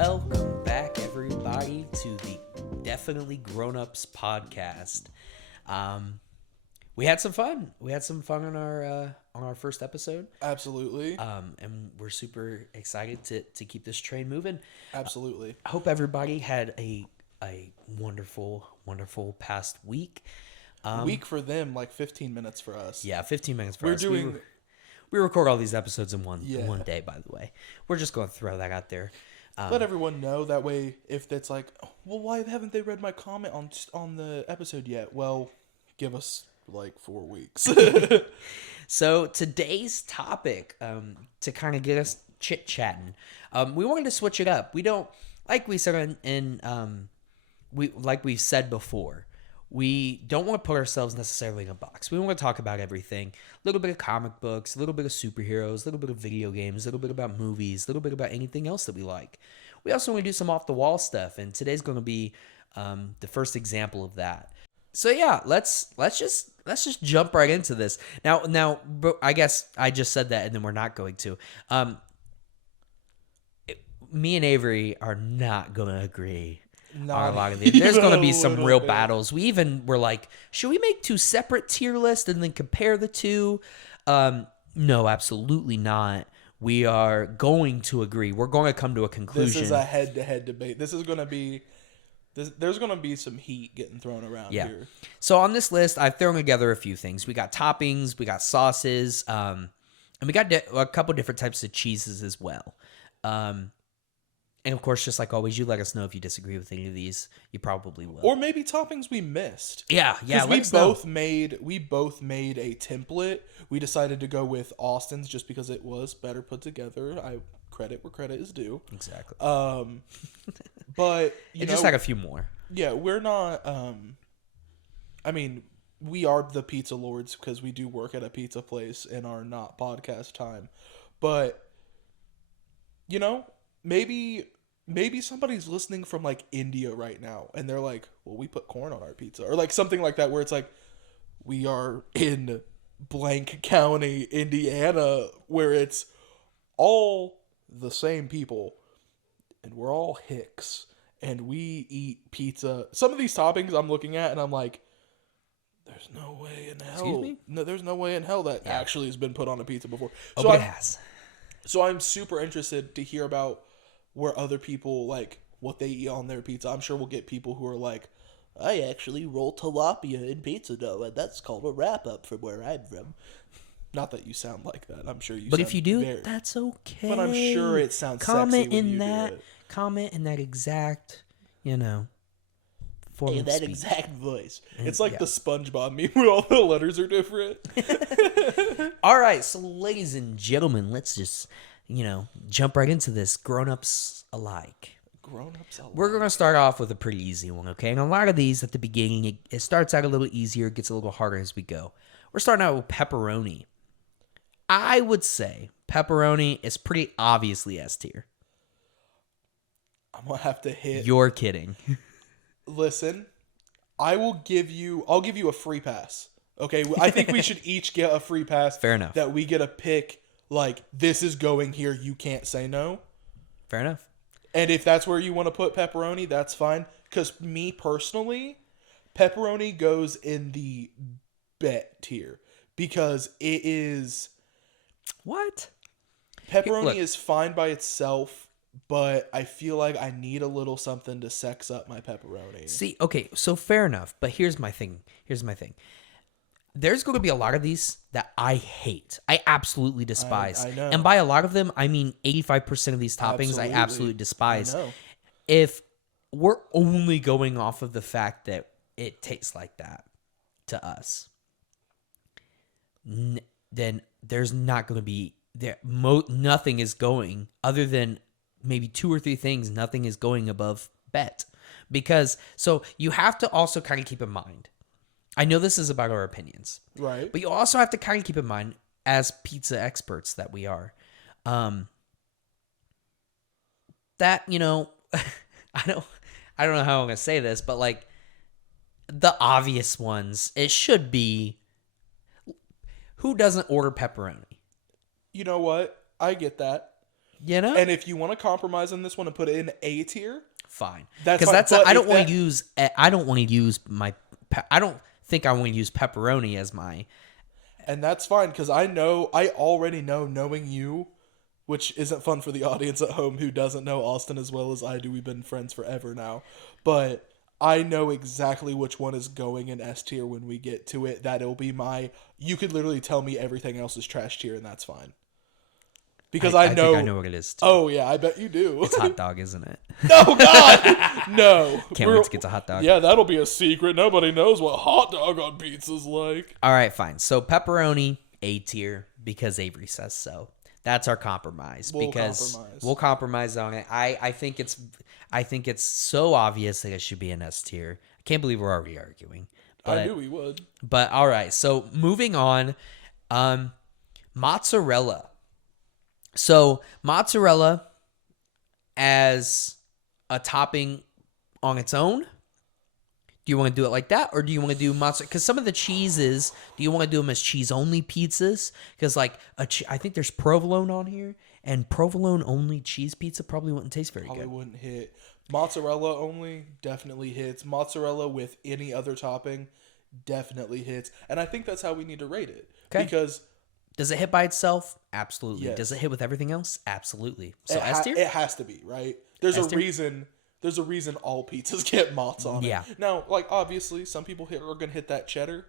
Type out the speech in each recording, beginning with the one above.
Welcome back, everybody, to the Definitely Grown-Ups podcast. We had some fun. We had some fun on our first episode. Absolutely. And we're super excited to keep this train moving. Absolutely. I hope everybody had a wonderful past week. Week for them, like 15 minutes for us. Yeah, 15 minutes for We're us. doing. We record all these episodes in one Yeah. day, by the way. We're just going to throw that out there. Let everyone know that way. If it's like, well, why haven't they read my comment on the episode yet? Well, give us like 4 weeks. So today's topic, to kind of get us chit chatting, we wanted to switch it up. We don't, like we said we've said before, we don't want to put ourselves necessarily in a box. We want to talk about everything. A little bit of comic books, a little bit of superheroes, a little bit of video games, a little bit about movies, a little bit about anything else that we like. We also want to do some off the wall stuff, and today's going to be the first example of that. So yeah, let's just jump right into this. Now, I guess I just said that, and then we're not going to. Me and Avery are not going to agree. On a lot of these. There's going to be some real battles. We even were like, should we make 2 separate tier lists and then compare the two? No, absolutely not. We are going to agree. We're going to come to a conclusion. This is a head-to-head debate. This is going to be. There's going to be some heat getting thrown around here. So on this list, I've thrown together a few things. We got toppings, we got sauces, and we got a couple different types of cheeses as well. And of course, just like always, you let us know if you disagree with any of these. You probably will. Or maybe toppings we missed. Yeah. We both made a template. We decided to go with Austin's just because it was better put together. I credit where credit is due. Exactly. But just like a few more. Yeah, we're not. I mean, we are the pizza lords because we do work at a pizza place in our not podcast time. But maybe somebody's listening from like India right now and they're like, well, we put corn on our pizza, or like something like that, where it's like, we are in blank county, Indiana, where it's all the same people and we're all hicks and we eat pizza. Some of these toppings I'm looking at and I'm like, there's no way in hell. Excuse me? No, there's no way in hell that actually has been put on a pizza before. Oh, but it has. So I'm super interested to hear about where other people, like, what they eat on their pizza. I'm sure we'll get people who are like, I actually roll tilapia in pizza dough, and that's called a wrap-up from where I'm from. Not that you sound like that. I'm sure you But sound if you do, very, that's okay. but I'm sure it sounds sexy when you do it. Comment in that exact, form In of that speech. exact voice. It's like the SpongeBob meme where all the letters are different. All right, so ladies and gentlemen, let's just, jump right into this. Grown-ups alike. We're going to start off with a pretty easy one, okay? And a lot of these at the beginning, it starts out a little easier, gets a little harder as we go. We're starting out with pepperoni. I would say pepperoni is pretty obviously S tier. I'm going to have to hit. You're kidding. Listen, I'll give you a free pass. Okay, I think we should each get a free pass. Fair enough. That we get a pick, like, this is going here, you can't say no. Fair enough. And if that's where you want to put pepperoni, that's fine. Because me personally, pepperoni goes in the bet tier. Because it is... What? Pepperoni is fine by itself, but I feel like I need a little something to sex up my pepperoni. See, okay, so fair enough. But here's my thing. There's going to be a lot of these that I hate. I absolutely despise. I know. And by a lot of them, I mean 85% of these toppings I absolutely despise. I know. If we're only going off of the fact that it tastes like that to us, then there's not going to be nothing is going other than maybe 2 or 3 things. Nothing is going above bet, because so you have to also kind of keep in mind. I know this is about our opinions, right? But you also have to kind of keep in mind, as pizza experts that we are, that I don't know how I'm gonna say this, but like the obvious ones, it should be, who doesn't order pepperoni? You know what? I get that. You know? And if you want to compromise on this one and put it in A tier, Fine. that's Because fine. that's But I if don't want that- to use I don't want to use my I don't think I want to use pepperoni as my And that's fine because I already know, knowing you, which isn't fun for the audience at home who doesn't know Austin as well as I do. We've been friends forever now. But I know exactly which one is going in S tier when we get to it. That it'll be you could literally tell me everything else is trash tier and that's fine. Because I know. think I know what it is too. Oh, yeah, I bet you do. It's hot dog, isn't it? Oh, God! No. Can't wait to get to hot dog. Yeah, that'll be a secret. Nobody knows what hot dog on pizza's like. All right, fine. So pepperoni, A tier, because Avery says so. That's our compromise. We'll compromise on it. I think it's so obvious that it should be an S tier. I can't believe we're already arguing. But, I knew we would. But all right. So moving on, mozzarella. So mozzarella as a topping on its own. Do you want to do it like that, or do you want to do mozzarella? Because some of the cheeses, do you want to do them as cheese-only pizzas? Because I think there's provolone on here, and provolone-only cheese pizza probably wouldn't taste very Probably good. wouldn't hit. Mozzarella only definitely hits. Mozzarella with any other topping definitely hits. And I think that's how we need to rate it. Okay. Because Does it hit by itself? Absolutely. Yes. Does it hit with everything else? Absolutely. So it, S tier? it has to be, right? There's S a tier? reason. There's a reason all pizzas get mozz on Yeah. it. Now, obviously, some people are going to hit that cheddar.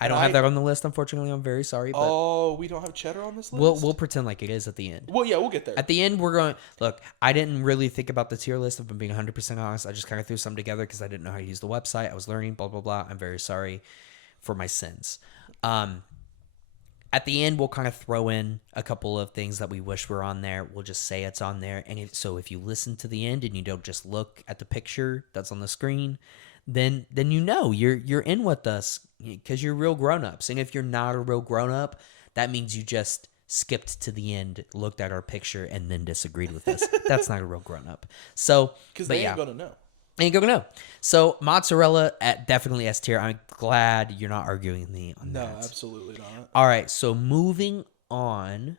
I don't have that on the list, unfortunately. I'm very sorry. But Oh, we don't have cheddar on this list? we'll pretend like it is at the end. Well, yeah, we'll get there. At the end, we're going. Look, I didn't really think about the tier list. If I'm being 100% honest, I just kind of threw some together because I didn't know how to use the website. I was learning. Blah blah blah. I'm very sorry for my sins. At the end, we'll kind of throw in a couple of things that we wish were on there. We'll just say it's on there, and so if you listen to the end and you don't just look at the picture that's on the screen, then you know you're in with us because you're real grown-ups. And if you're not a real grown-up, that means you just skipped to the end, looked at our picture, and then disagreed with us. That's not a real grown-up. So, Because but they yeah. ain't going to know. Ain't gonna know. So mozzarella at definitely S tier. I'm glad you're not arguing with me on No, that. absolutely not. All right, so moving on.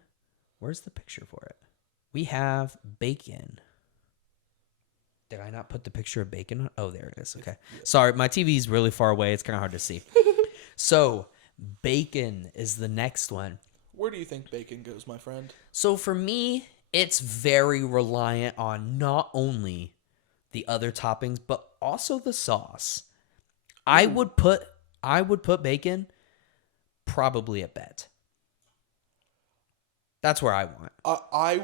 Where's the picture for it? We have bacon. Did I not put the picture of bacon on? Oh, there it is. Okay. Sorry, my TV is really far away. It's kind of hard to see. So bacon is the next one. Where do you think bacon goes, my friend? So for me, it's very reliant on not only the other toppings, but also the sauce. I would put bacon probably at bet. That's where I want. I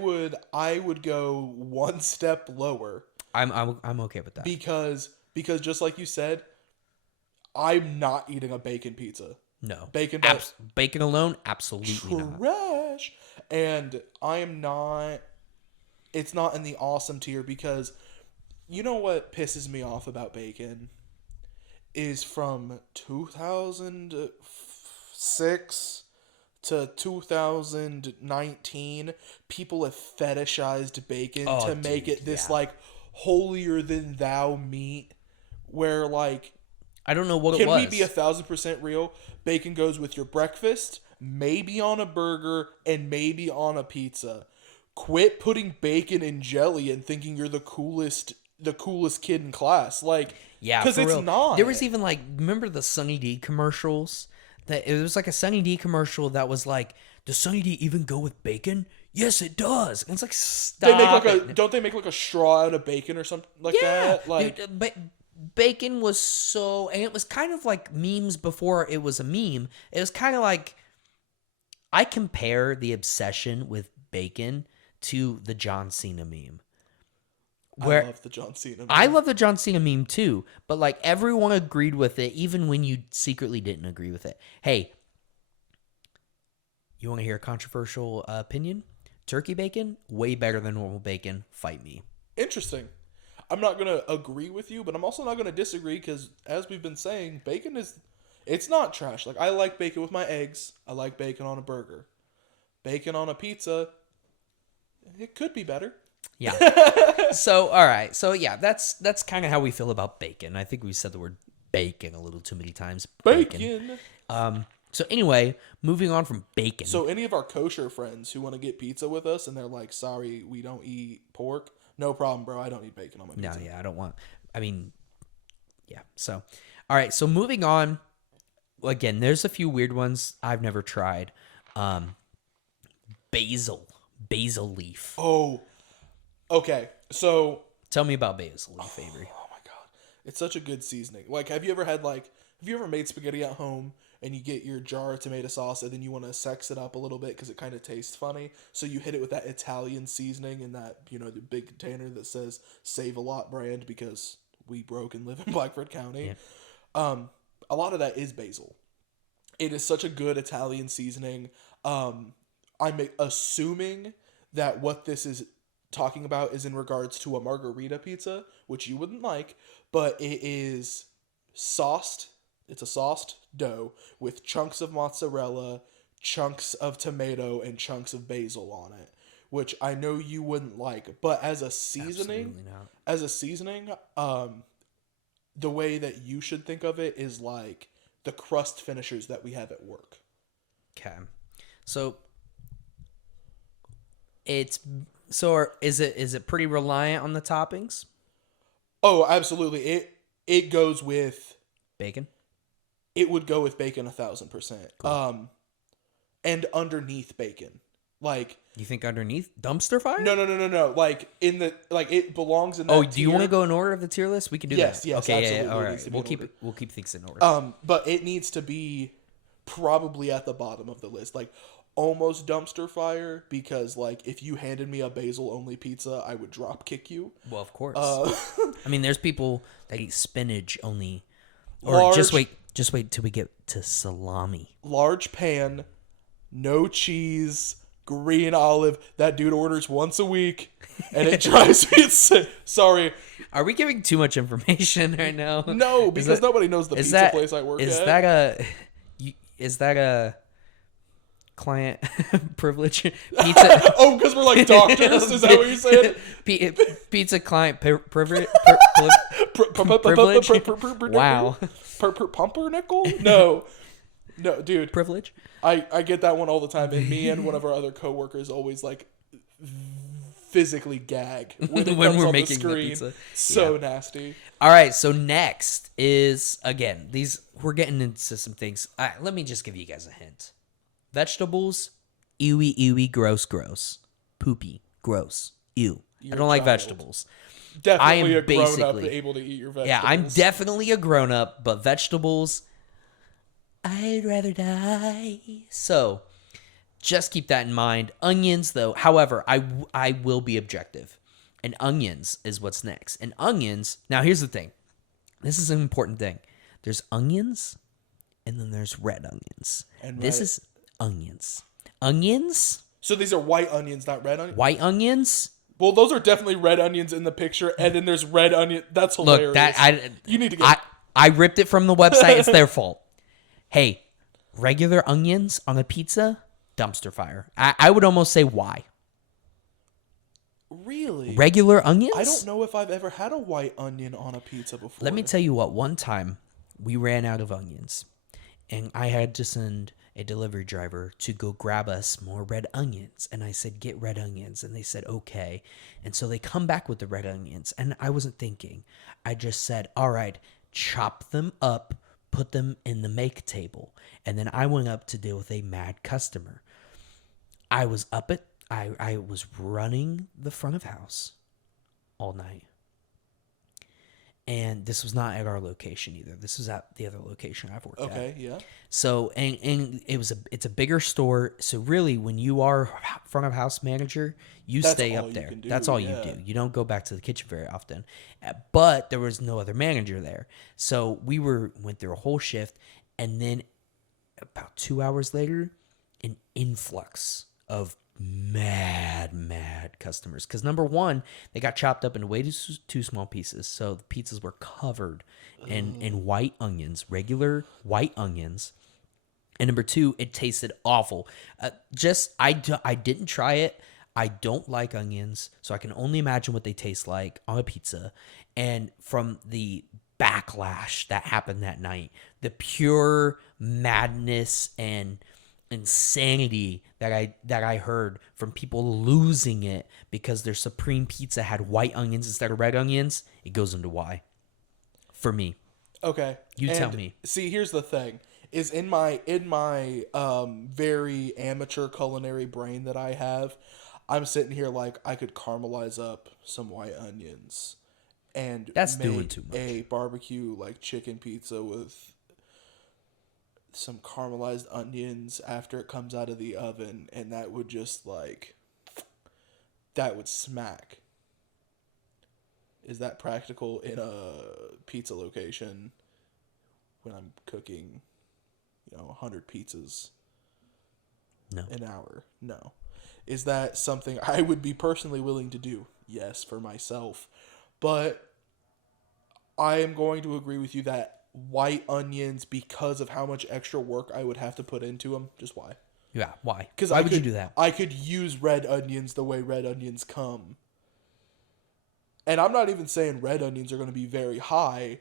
would go one step lower I'm okay with that. because just like you said, I'm not eating a bacon pizza. No. Bacon Bacon alone, absolutely not. trash. And I am not. It's not in the awesome tier because you know what pisses me off about bacon is from 2006 to 2019, people have fetishized bacon to make it this holier than thou meat where I don't know what it can was. we be 1,000% real? Bacon goes with your breakfast, maybe on a burger, and maybe on a pizza. Quit putting bacon in jelly and thinking you're the coolest kid in class. Yeah, because it's real. not. There was even remember the Sunny D commercials? That it was like a Sunny D commercial that was like, does Sunny D even go with bacon? Yes, it does. And it's like, stop. Don't they make a straw out of bacon or something that? Dude, bacon was so, and it was kind of like memes before it was a meme. It was kind of like, I compare the obsession with bacon to the John Cena meme. I love the John Cena meme. I love the John Cena meme too, but everyone agreed with it, even when you secretly didn't agree with it. Hey, you want to hear a controversial opinion? Turkey bacon, way better than normal bacon. Fight me. Interesting. I'm not going to agree with you, but I'm also not going to disagree because, as we've been saying, it's not trash. I like bacon with my eggs. I like bacon on a burger. Bacon on a pizza, it could be better. Yeah. So, all right. So, yeah, that's kind of how we feel about bacon. I think we said the word bacon a little too many times. Bacon. So anyway, moving on from bacon. So any of our kosher friends who want to get pizza with us and they're like, sorry, we don't eat pork. No problem, bro. I don't eat bacon on my no, pizza. yeah, I don't want. I mean, yeah. So, all right. So moving on. Again, there's a few weird ones I've never tried. Basil leaf. Oh, okay. So, Tell me about basil leaf, Avery. oh my god, it's such a good seasoning. Like, have you ever made spaghetti at home and you get your jar of tomato sauce and then you want to sex it up a little bit because it kind of tastes funny? So you hit it with that Italian seasoning and that, the big container that says Save a Lot brand because we broke and live in Blackford County. Yeah. A lot of that is basil. It is such a good Italian seasoning. I'm assuming that what this is talking about is in regards to a margarita pizza, which you wouldn't like, but it is sauced. It's a sauced dough with chunks of mozzarella, chunks of tomato, and chunks of basil on it, which I know you wouldn't like. But as a seasoning, Absolutely not. the way that you should think of it is like the crust finishers that we have at work. Okay. So is it pretty reliant on the toppings? Oh, absolutely. It goes with Bacon? it would go with bacon 1,000%. Cool. And underneath bacon. Like You think underneath dumpster fire? no. Like it belongs in that Oh, do you want to tier. go in order of the tier list? We can do Yes, that. yes, Okay, absolutely. yeah, all It needs right. to be We'll in keep order. we'll keep things in order. But it needs to be probably at the bottom of the list. Like almost dumpster fire because like if you handed me a basil only pizza, I would drop kick you. Well, of course. Uh, I mean, there's people that eat spinach only. Or Large- just wait till we get to salami. large pan, no cheese, green olive. That dude orders once a week, and it drives me insane. Sorry, Are we giving too much information right now? no, because nobody knows the pizza place I work at. Is that a client privilege pizza? Oh, because we're like doctors. Is that what you're saying? Pizza client privilege? Privilege? Wow. Pumpernickel? No, dude. Privilege? I get that one all the time, and me and one of our other coworkers always like physically gag when it When comes we're on the making the screen. pizza. So nasty. All right, so next is, again, we're getting into some things. Let me just give you guys a hint. Vegetables, ewy, gross. Poopy, gross, ew. You're I don't a like child. vegetables. Definitely I am a grown up basically- able to eat your vegetables. Yeah, I'm definitely a grown up, but vegetables, I'd rather die. So, just keep that in mind. Onions, though, however, I will be objective. And onions is what's next. And onions, now here's the thing. This is an important thing. There's onions, and then there's red onions. And This red. is onions. Onions, So these are white onions, not red onions. white onions. Well, those are definitely red onions in the picture, and then there's red onion. That's hilarious. Look, that you need to get. I ripped it from the website. It's their fault. Hey, regular onions on a pizza, dumpster fire. I would almost say why. Really? Regular onions? I don't know if I've ever had a white onion on a pizza before. Let me tell you what, one time we ran out of onions and I had to send a delivery driver to go grab us more red onions. And I said, get red onions. And they said, okay. And so they come back with the red onions. And I wasn't thinking. I just said, all right, chop them up, put them in the make table. And then I went up to deal with a mad customer. I was I was running the front of house all night. And this was not at our location either. This was at the other location I've worked at. Okay, yeah. So and it's a bigger store. So really, when you are front of house manager, you That's stay all up you there. can do, That's all yeah. you do. You don't go back to the kitchen very often. But there was no other manager there, so we went through a whole shift, and then about 2 hours later, an influx of mad customers. Because number one, they got chopped up into way too small pieces, so the pizzas were covered in white onions, regular white onions. And number two, it tasted awful. I didn't try it. I don't like onions, so I can only imagine what they taste like on a pizza. And from the backlash that happened that night, the pure madness and insanity that I heard from people losing it because their supreme pizza had white onions instead of red onions, it goes into why. For me. Okay. You tell And me. see, here's the thing. Is in my very amateur culinary brain that I have, I'm sitting here like I could caramelize up some white onions and That's doing make too much. a barbecue like chicken pizza with some caramelized onions after it comes out of the oven, and that would just like that would smack. Is that practical in a pizza location when I'm cooking, 100 pizzas No. an hour? No. Is that something I would be personally willing to do? Yes, for myself. But I am going to agree with you that white onions, because of how much extra work I would have to put into them, just why? Yeah, why? Because Why would you do that? I could use red onions the way red onions come. And I'm not even saying red onions are going to be very high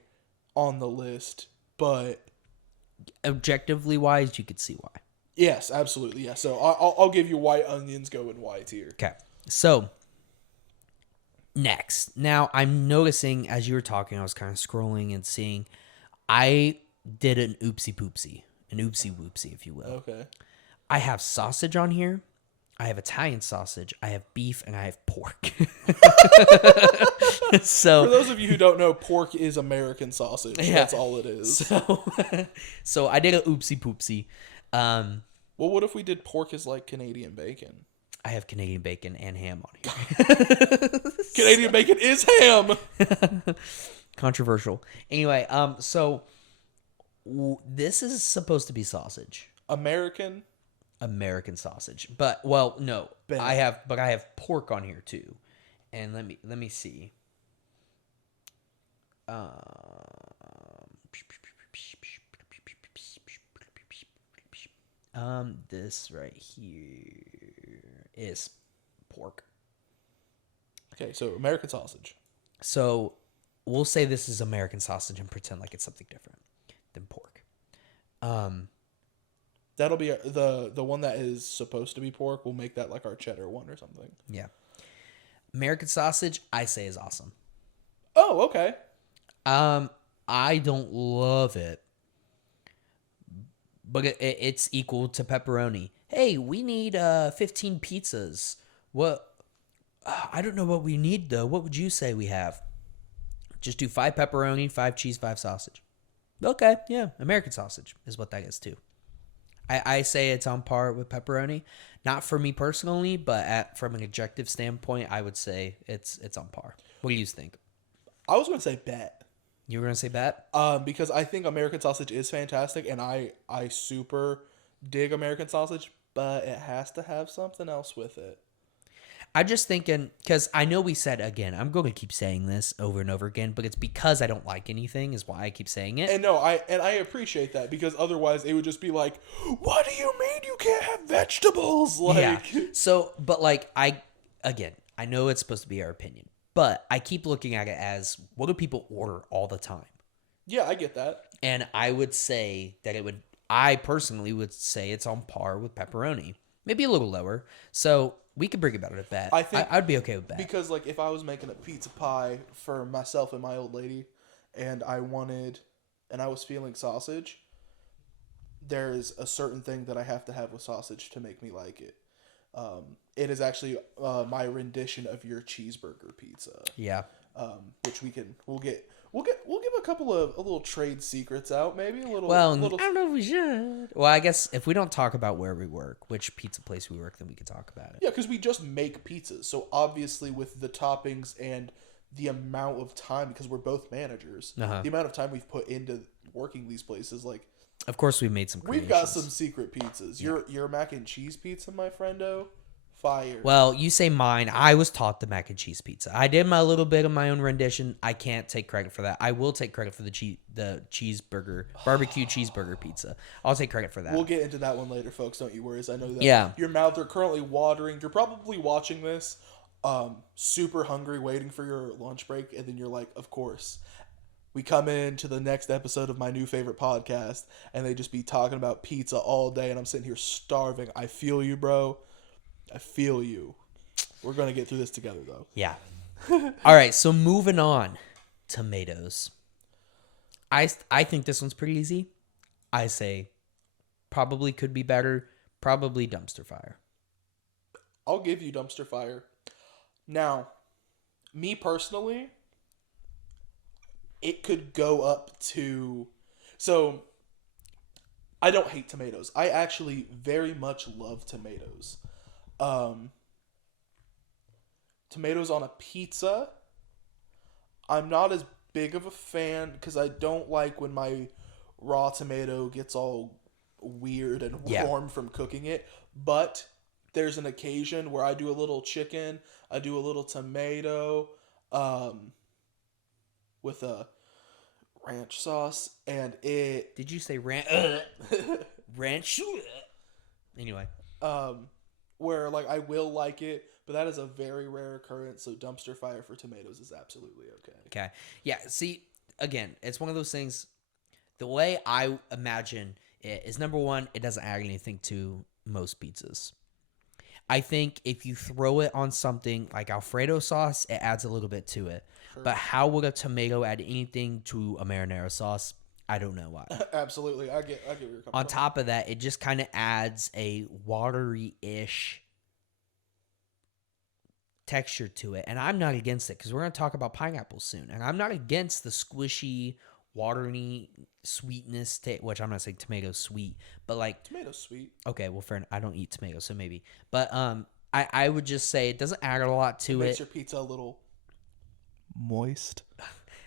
on the list, but Objectively wise, you could see why. yes, absolutely, yeah. So I'll give you white onions go in Y tier. Okay. So, next. Now, I'm noticing as you were talking, I was kind of scrolling and seeing, I did an oopsie poopsie, an oopsie whoopsie, if you will. Okay. I have sausage on here. I have Italian sausage. I have beef, and I have pork. For So, those of you who don't know, pork is American sausage. Yeah. That's all it is. so I did a oopsie poopsie. Well, what if we did pork as like Canadian bacon? I have Canadian bacon and ham on here. Canadian bacon is ham. Controversial. Anyway, so this is supposed to be sausage. American sausage. But well, no. Bet. I have pork on here too. And let me see. This right here is pork. Okay, so American sausage. So we'll say this is American sausage and pretend like it's something different than pork. That'll be the one that is supposed to be pork. We'll make that like our cheddar one or something. Yeah. American sausage, I say, is awesome. Oh, okay. I don't love it, but it's equal to pepperoni. Hey, we need 15 pizzas. What? I don't know what we need though. What would you say we have? Just do 5 pepperoni, 5 cheese, 5 sausage. Okay, yeah, American sausage is what that is too. I say it's on par with pepperoni. Not for me personally, but from an objective standpoint, I would say it's on par. What do you think? I was going to say bet. You were gonna say bat? Because I think American sausage is fantastic, and I super dig American sausage, but it has to have something else with it. I'm just thinking, because I know we said, again, I'm going to keep saying this over and over again, but it's because I don't like anything is why I keep saying it. And no, I appreciate that, because otherwise it would just be like, what do you mean you can't have vegetables? Like, Yeah. So, but like, I know it's supposed to be our opinion, but I keep looking at it as, what do people order all the time? yeah, I get that. And I would say that I personally would say it's on par with pepperoni. Maybe a little lower. So we could bring about it at that. I think I'd be okay with that. Because like if I was making a pizza pie for myself and my old lady, and I was feeling sausage, there's a certain thing that I have to have with sausage to make me like it. It is actually my rendition of your cheeseburger pizza. Yeah. Which we'll give a little trade secrets out, maybe a little. Well, little, I don't know if we should. Well, I guess if we don't talk about where we work, which pizza place we work, then we could talk about it. yeah, because we just make pizzas. So obviously, with the toppings and the amount of time, because we're both managers, Uh-huh. the amount of time we've put into working these places, like Of course, we've made some we've creations. got some secret pizzas. Your mac and cheese pizza, my friendo, fire. Well, you say mine. I was taught the mac and cheese pizza. I did my little bit of my own rendition. I can't take credit for that. I will take credit for the cheeseburger, barbecue cheeseburger pizza. I'll take credit for that. We'll get into that one later, folks. Don't you worry. I know that Yeah. your mouth are currently watering. You're probably watching this, super hungry, waiting for your lunch break, and then you're like, of course, we come into the next episode of my new favorite podcast, and they just be talking about pizza all day, and I'm sitting here starving. I feel you, bro. I feel you. We're gonna get through this together, though. Yeah. All right, so moving on. Tomatoes. I think this one's pretty easy. I say probably could be better. Probably dumpster fire. I'll give you dumpster fire. Now, me personally, it could go up to. So, I don't hate tomatoes. I actually very much love tomatoes. Um, Tomatoes on a pizza, I'm not as big of a fan because I don't like when my raw tomato gets all weird and Yeah. warm from cooking it. But there's an occasion where I do a little chicken, I do a little tomato, with a ranch sauce, and it Did you say ranch? Ranch? Anyway. where like I will like it, but that is a very rare occurrence. So dumpster fire for tomatoes is absolutely okay. Okay. Yeah, see, again, it's one of those things. The way I imagine it is, number one, it doesn't add anything to most pizzas. I think if you throw it on something like Alfredo sauce, it adds a little bit to it. Sure. But how would a tomato add anything to a marinara sauce? I don't know why. Absolutely, I get where you're coming On from. top of that, it just kind of adds a watery-ish texture to it. And I'm not against it because we're going to talk about pineapples soon. And I'm not against the squishy, watery sweetness, which I'm not saying tomato's sweet, but like, Tomatoes sweet. okay, well, fair enough. I don't eat tomatoes, so maybe. But I would just say it doesn't add a lot to Makes it. your pizza a little moist.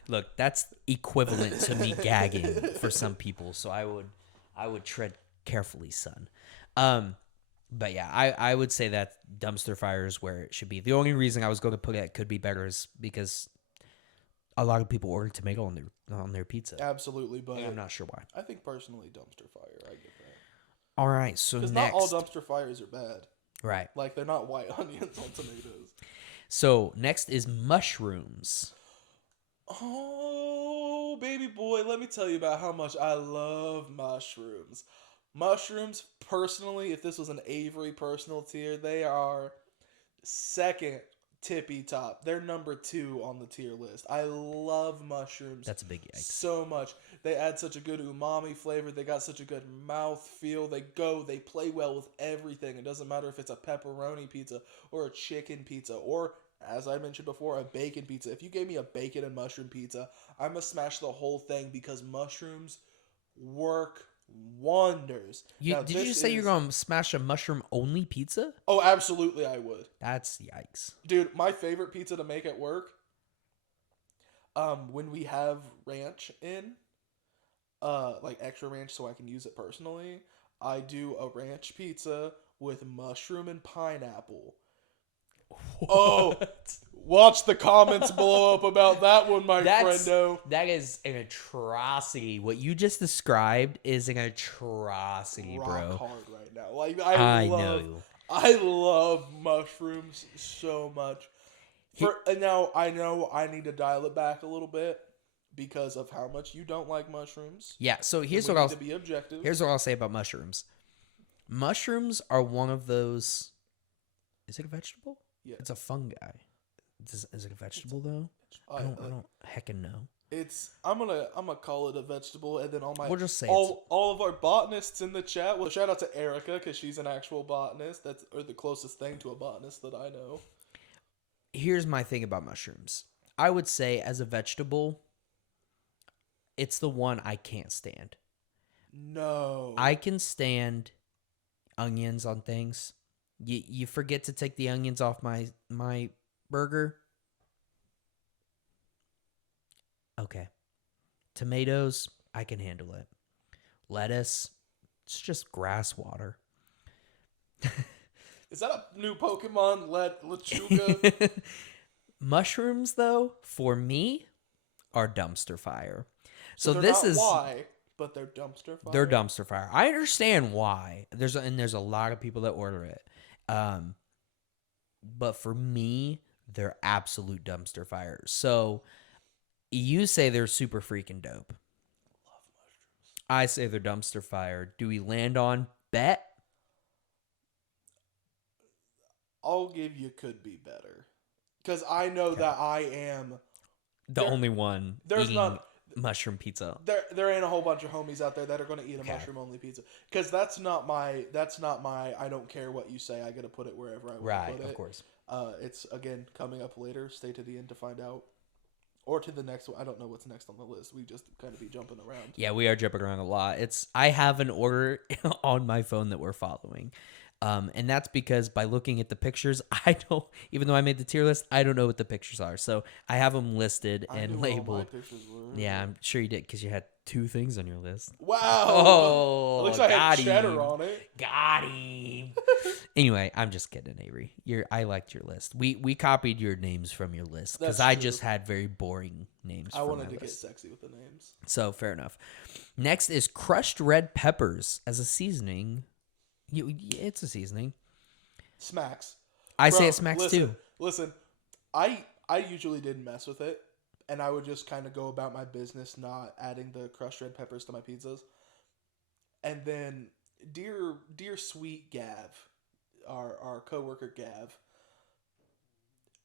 Look, that's equivalent to me gagging for some people, so I would tread carefully, son. But yeah, I would say that dumpster fire is where it should be. The only reason I was going to put it could be better is because a lot of people order tomato on their pizza. Absolutely, but And I'm not sure why. I think personally dumpster fire. I get that All right, so because next, not all dumpster fires are bad. right? Like they're not white onions on tomatoes. So next is mushrooms. Oh, baby boy, let me tell you about how much I love mushrooms. Mushrooms, personally, if this was an Avery personal tier, they are second tippy top. They're number 2 on the tier list. I love mushrooms. That's a big yikes. So much. They add such a good umami flavor. They got such a good mouth feel. They play well with everything. It doesn't matter if it's a pepperoni pizza or a chicken pizza or, as I mentioned before, a bacon pizza. If you gave me a bacon and mushroom pizza, I'm going to smash the whole thing because mushrooms work wonders. Now, Did you just say you're going to smash a mushroom only pizza? Oh, absolutely I would. That's yikes. Dude, my favorite pizza to make at work, when we have ranch in, like extra ranch so I can use it personally, I do a ranch pizza with mushroom and pineapple. Oh, watch the comments blow up about that one, my friendo. That is an atrocity. What you just described is an atrocity, Rock bro. hard right now. Like I know. I love mushrooms so much. And now I know I need to dial it back a little bit because of how much you don't like mushrooms. Yeah, so Here's what to be objective. Here's what I'll say about mushrooms. Mushrooms are one of those. Is it a vegetable? Yeah. It's a fungi. Is it a vegetable though? I don't heckin' know. I'm gonna call it a vegetable, and then We'll just say all of our botanists in the chat. Well, shout out to Erica because she's an actual botanist. That's the closest thing to a botanist that I know. Here's my thing about mushrooms. I would say as a vegetable, it's the one I can't stand. No, I can stand onions on things. You forget to take the onions off my burger. Okay. Tomatoes, I can handle it. Lettuce, it's just grass water. Is that a new Pokemon? Lechuga? Mushrooms, though, for me, are dumpster fire. So they're this not is why, but they're dumpster fire. they're dumpster fire. I understand why. There's a lot of people that order it. But for me, they're absolute dumpster fire. So You say they're super freaking dope. I say they're dumpster fire. Do we land on bet? I'll give you could be better. Because I know Okay. that I am. The There, only one there's eating not. mushroom pizza. There ain't a whole bunch of homies out there that are gonna eat a Okay. mushroom only pizza. Because that's not my. I don't care what you say. I gotta put it wherever I want Right, to put it. of course. It's again coming up later. Stay to the end to find out. Or to the next one. I don't know what's next on the list. We just kind of be jumping around. Yeah, we are jumping around a lot. I have an order on my phone that we're following. And that's because by looking at the pictures, I don't, even though I made the tier list, I don't know what the pictures are. So I have them listed I and knew all my labeled. pictures were. Yeah, I'm sure you did because you had 2 things on your list. Wow. Oh, At least I had got cheddar him. on it. Got him. Anyway, I'm just kidding, Avery. I liked your list. We copied your names from your list because That's I true. just had very boring names. I from wanted my to get list. sexy with the names. So fair enough. Next is crushed red peppers as a seasoning. It's a seasoning. Smacks. I Bro, say it smacks listen, too. Listen, I usually didn't mess with it, and I would just kind of go about my business, not adding the crushed red peppers to my pizzas. And then, dear sweet Gav, our coworker Gav,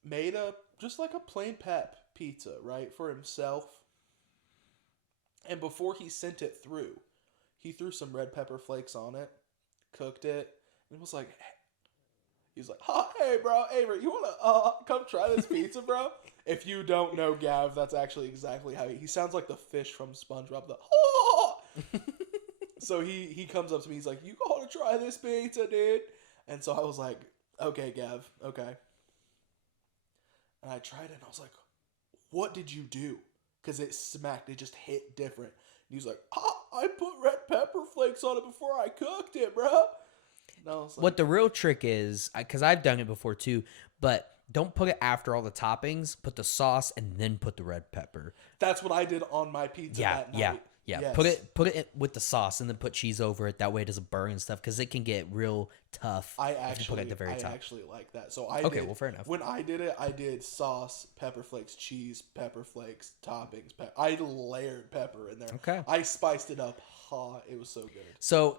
made just like a plain pep pizza, right, for himself. And before he sent it through, he threw some red pepper flakes on it, cooked it, and was like, he's like, oh, hey, bro, Avery, you want to come try this pizza, bro? If you don't know Gav, that's actually exactly how he sounds like the fish from SpongeBob. So he comes up to me. He's like, you got to try this pizza, dude. And so I was like, okay, Gav, okay. And I tried it, and I was like, what did you do? Because it smacked. It just hit different. And he's like, I put red pepper flakes on it before I cooked it, bro. Like, what the real trick is, because I've done it before too, but don't put it after all the toppings. Put the sauce and then put the red pepper. That's what I did on my pizza that night. Yeah. Yes. Put it with the sauce and then put cheese over it. That way it doesn't burn and stuff because it can get real tough. I if you put it at the very top. actually like that. So well, fair enough. When I did it, I did sauce, pepper flakes, cheese, pepper flakes, toppings. I layered pepper in there. Okay. I spiced it up hot. It was so good. So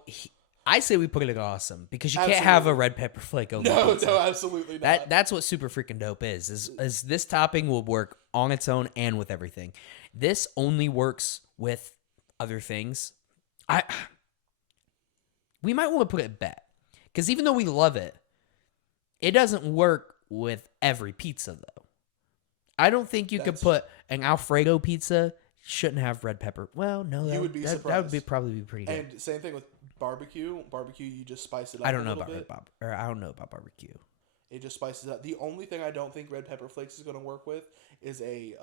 I say we put it in awesome because you Absolutely. can't have a red pepper flake over pizza. No, absolutely not. That's what super freaking dope is this topping will work on its own and with everything. This only works with other things. We might want to put it at bet because even though we love it, it doesn't work with every pizza though. I don't think you could put an Alfredo pizza shouldn't have red pepper. Well, no, you would be that surprised. would probably be pretty good. And same thing with barbecue. Barbecue, you just spice it up. I don't know a little about bit. I don't know about barbecue. It just spices it up. The only thing I don't think red pepper flakes is going to work with is a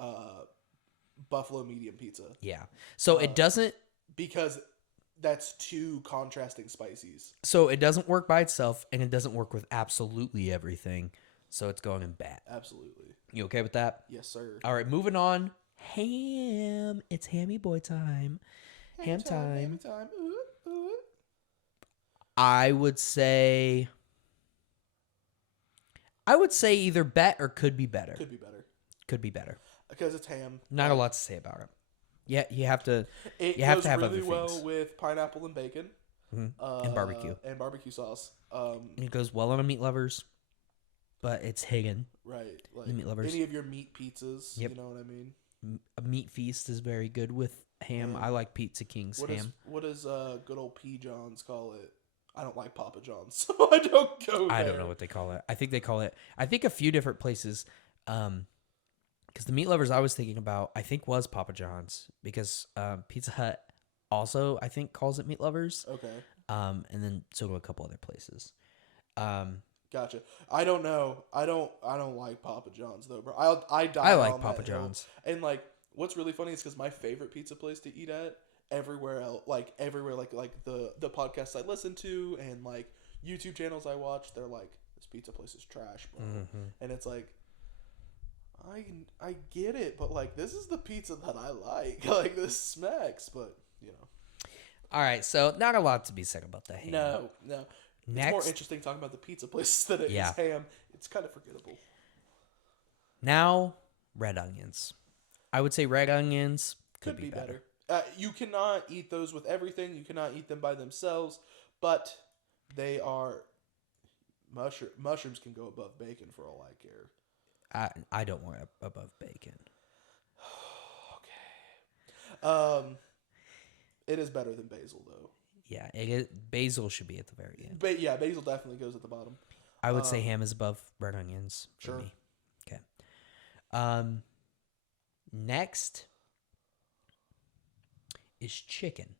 buffalo medium pizza. Yeah. So it doesn't, because that's two contrasting spices. so it doesn't work by itself and it doesn't work with absolutely everything. So it's going in bat. Absolutely. You okay with that? Yes, sir. All right, moving on. Ham. It's hammy boy time. Ham time. Ham time. Ooh, ooh. I would say either bet or could be better. Could be better. Could be better. Because it's ham. Not a lot to say about it. Yeah, you have to. It you have goes to have really other well things. with pineapple and bacon. And barbecue. And barbecue sauce. And it goes well on a meat lovers, but it's hidden. Right. Like The meat lovers. any of your meat pizzas. Yep. You know what I mean? A meat feast is very good with ham. I like Pizza King's ham. What does good old P. John's call it? I don't like Papa John's, so I don't go there. I don't know what they call it. I think they call it. I think a few different places. Because the meat lovers I was thinking about, I think was Papa John's because Pizza Hut also I think calls it meat lovers. Okay. And then so do a couple other places. Gotcha. I don't know. I don't like Papa John's though, bro. I like Papa John's. And like, what's really funny is because my favorite pizza place to eat at everywhere else, like the podcasts I listen to and like YouTube channels I watch, they're like, this pizza place is trash, bro. Mm-hmm. And it's like, I get it, but like this is the pizza that I like. Like this smacks, but you know. All right, so not a lot to be said about the ham. No. Next, It's more interesting talking about the pizza places than it is ham. It's kind of forgettable. Now, red onions. I would say red onions Could be better. You cannot eat those with everything. You cannot eat them by themselves, but they are mushrooms can go above bacon for all I care. I don't want it above bacon. Okay. It is better than basil though. Yeah, it is, basil should be at the very end. But yeah, basil definitely goes at the bottom. I would say ham is above red onions for Sure. me. Okay. Next is chicken.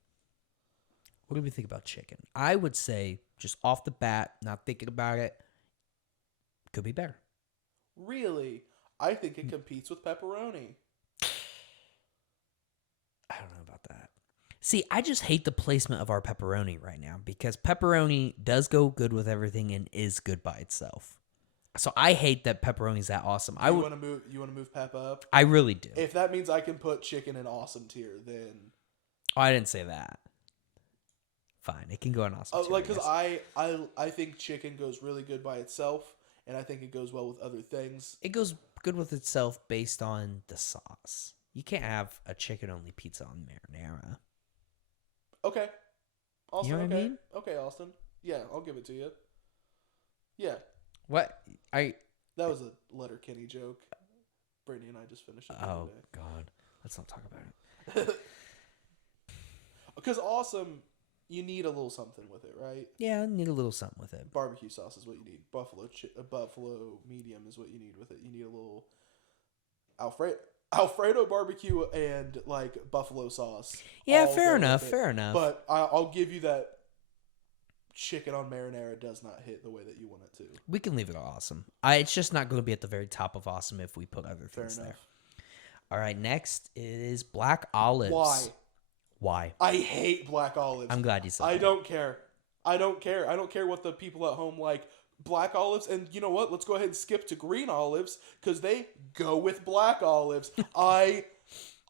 What do we think about chicken? I would say, just off the bat, not thinking about it, could be better. Really? I think it competes with pepperoni. I don't know about that. See, I just hate the placement of our pepperoni right now because pepperoni does go good with everything and is good by itself. So I hate that pepperoni's that awesome. You want to move pep up? I really do. If that means I can put chicken in awesome tier, then Oh, I didn't say that. Fine, it can go in awesome. like because I think chicken goes really good by itself, and I think it goes well with other things. It goes good with itself based on the sauce. You can't have a chicken only pizza on marinara. Okay, Austin. You know what I mean? Okay, Austin. Yeah, I'll give it to you. Yeah, What that was a Letterkenny joke. Brittany and I just finished it. Oh God, let's not talk about it. Because awesome, you need a little something with it, right? Yeah, I need a little something with it. Barbecue sauce is what you need. Buffalo medium is what you need with it. You need a little Alfredo barbecue and like buffalo sauce. Yeah, all fair go enough. with it. Fair enough. But I'll give you that. Chicken on marinara does not hit the way that you want it to. We can leave it awesome. It's just not going to be at the very top of awesome if we put other things there. All right, next is black olives. Why? I hate black olives. I'm glad you said I that. don't care. I don't care what the people at home like. Black olives, and you know what? Let's go ahead and skip to green olives because they go with black olives.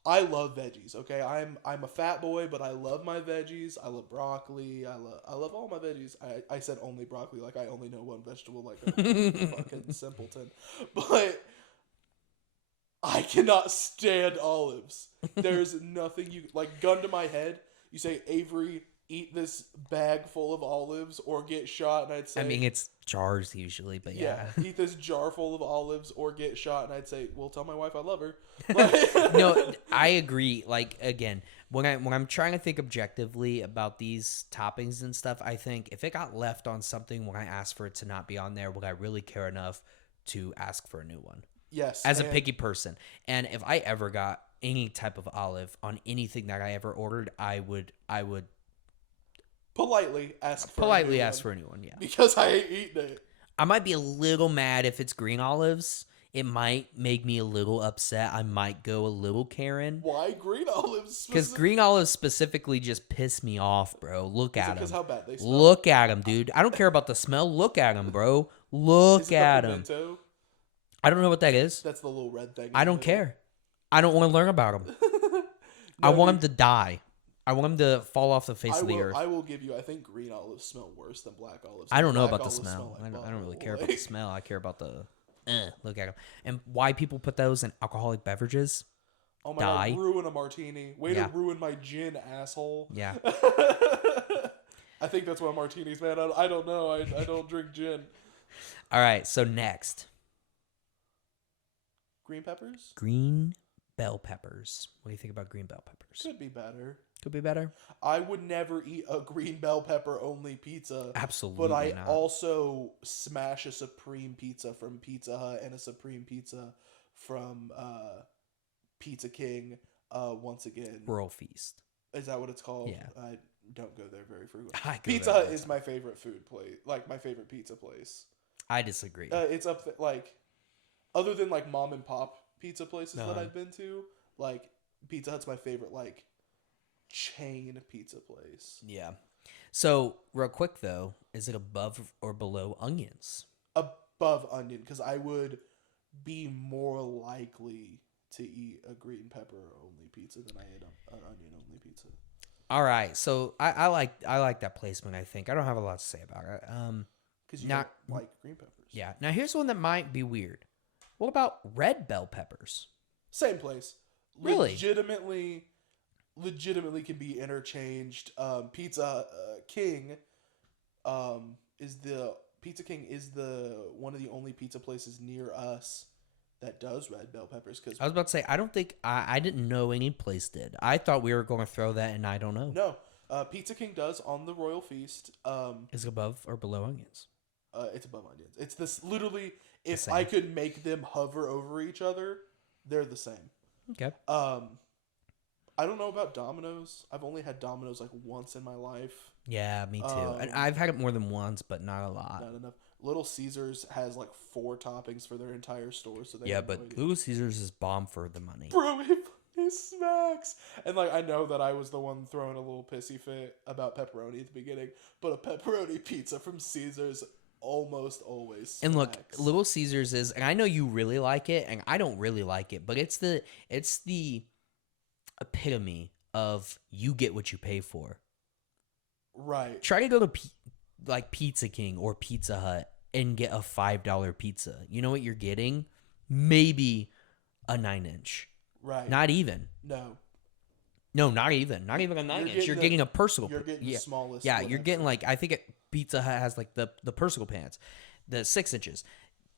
I love veggies. Okay, I'm a fat boy, but I love my veggies. I love broccoli. I love all my veggies. I said only broccoli, like I only know one vegetable, like a fucking simpleton. But I cannot stand olives. There's nothing you like. Gun to my head, you say Avery, eat this bag full of olives or get shot, and I'd say, I mean, it's jars usually, but yeah. eat this jar full of olives or get shot, and I'd say, well, tell my wife I love her. No, I agree. Like again, when I'm trying to think objectively about these toppings and stuff, I think if it got left on something when I asked for it to not be on there, would I really care enough to ask for a new one? Yes. As a picky person, and if I ever got any type of olive on anything that I ever ordered, I would politely ask for a new one. Yeah, because I hate eating it. I might be a little mad if it's green olives. It might make me a little upset. I might go a little Karen. Why green olives? Because green olives specifically just piss me off, bro. Look at them. Because how bad they smell. Look at them, dude. I don't care about the smell. Look at them, bro. Look at them. I don't know what that is. That's the little red thing. I don't care. I don't want to learn about them. I want them to die. I want them to fall off the face of the earth. I will give you. I think green olives smell worse than black olives. I don't know about the smell. I don't really care about the smell. I care about the. Look at them. And why people put those in alcoholic beverages. Oh my God, ruin a martini. Way to ruin my gin, asshole. Yeah. I think that's what martinis, man. I don't know. I don't drink gin. All right, so next. Green peppers? Green bell peppers. What do you think about green bell peppers? Could be better. Could be better? I would never eat a green bell pepper only pizza. Absolutely But I not. also smash a Supreme Pizza from Pizza Hut and a Supreme Pizza from Pizza King once again. World Feast. Is that what it's called? Yeah. I don't go there very frequently. Pizza Hut is my favorite food place. Like, my favorite pizza place. I disagree. It's up there, like, other than, like, mom and pop pizza places that I've been to, like, Pizza Hut's my favorite, like, chain pizza place. Yeah. So, real quick, though, is it above or below onions? Above onion, because I would be more likely to eat a green pepper only pizza than I ate an onion only pizza. All right. So, I like that placement, I think. I don't have a lot to say about it. Because you don't like green peppers. Yeah. Now, here's one that might be weird. What about red bell peppers? Same place. Really? Legitimately can be interchanged. Pizza King is the Pizza King is the one of the only pizza places near us that does red bell peppers. Because I was about to say, I don't think I didn't know any place did. I thought we were going to throw that, and I don't know. no, Pizza King does on the Royal Feast. Is it above or below onions? It's above onions. It's this literally. The If same. I could make them hover over each other, they're the same. Okay. I don't know about Domino's. I've only had Domino's like once in my life. Yeah, me too. And I've had it more than once, but not a lot. Not enough. Little Caesars has like 4 toppings for their entire store, so they Yeah, have no but idea. Little Caesars is bomb for the money. Bro, it smacks. And like I know that I was the one throwing a little pissy fit about pepperoni at the beginning, but a pepperoni pizza from Caesars almost always smacks. And look, Little Caesars is, and I know you really like it, and I don't really like it, but it's the epitome of you get what you pay for. Right. Try to go to like Pizza King or Pizza Hut and get a $5 pizza. You know what you're getting? Maybe a 9-inch. Right. Not even. No. No, not even. Not even a 9-inch. You're getting a personal. You're getting the smallest. Yeah, whatever. you're getting like, I think Pizza Hut has like the personal pants, the 6 inches.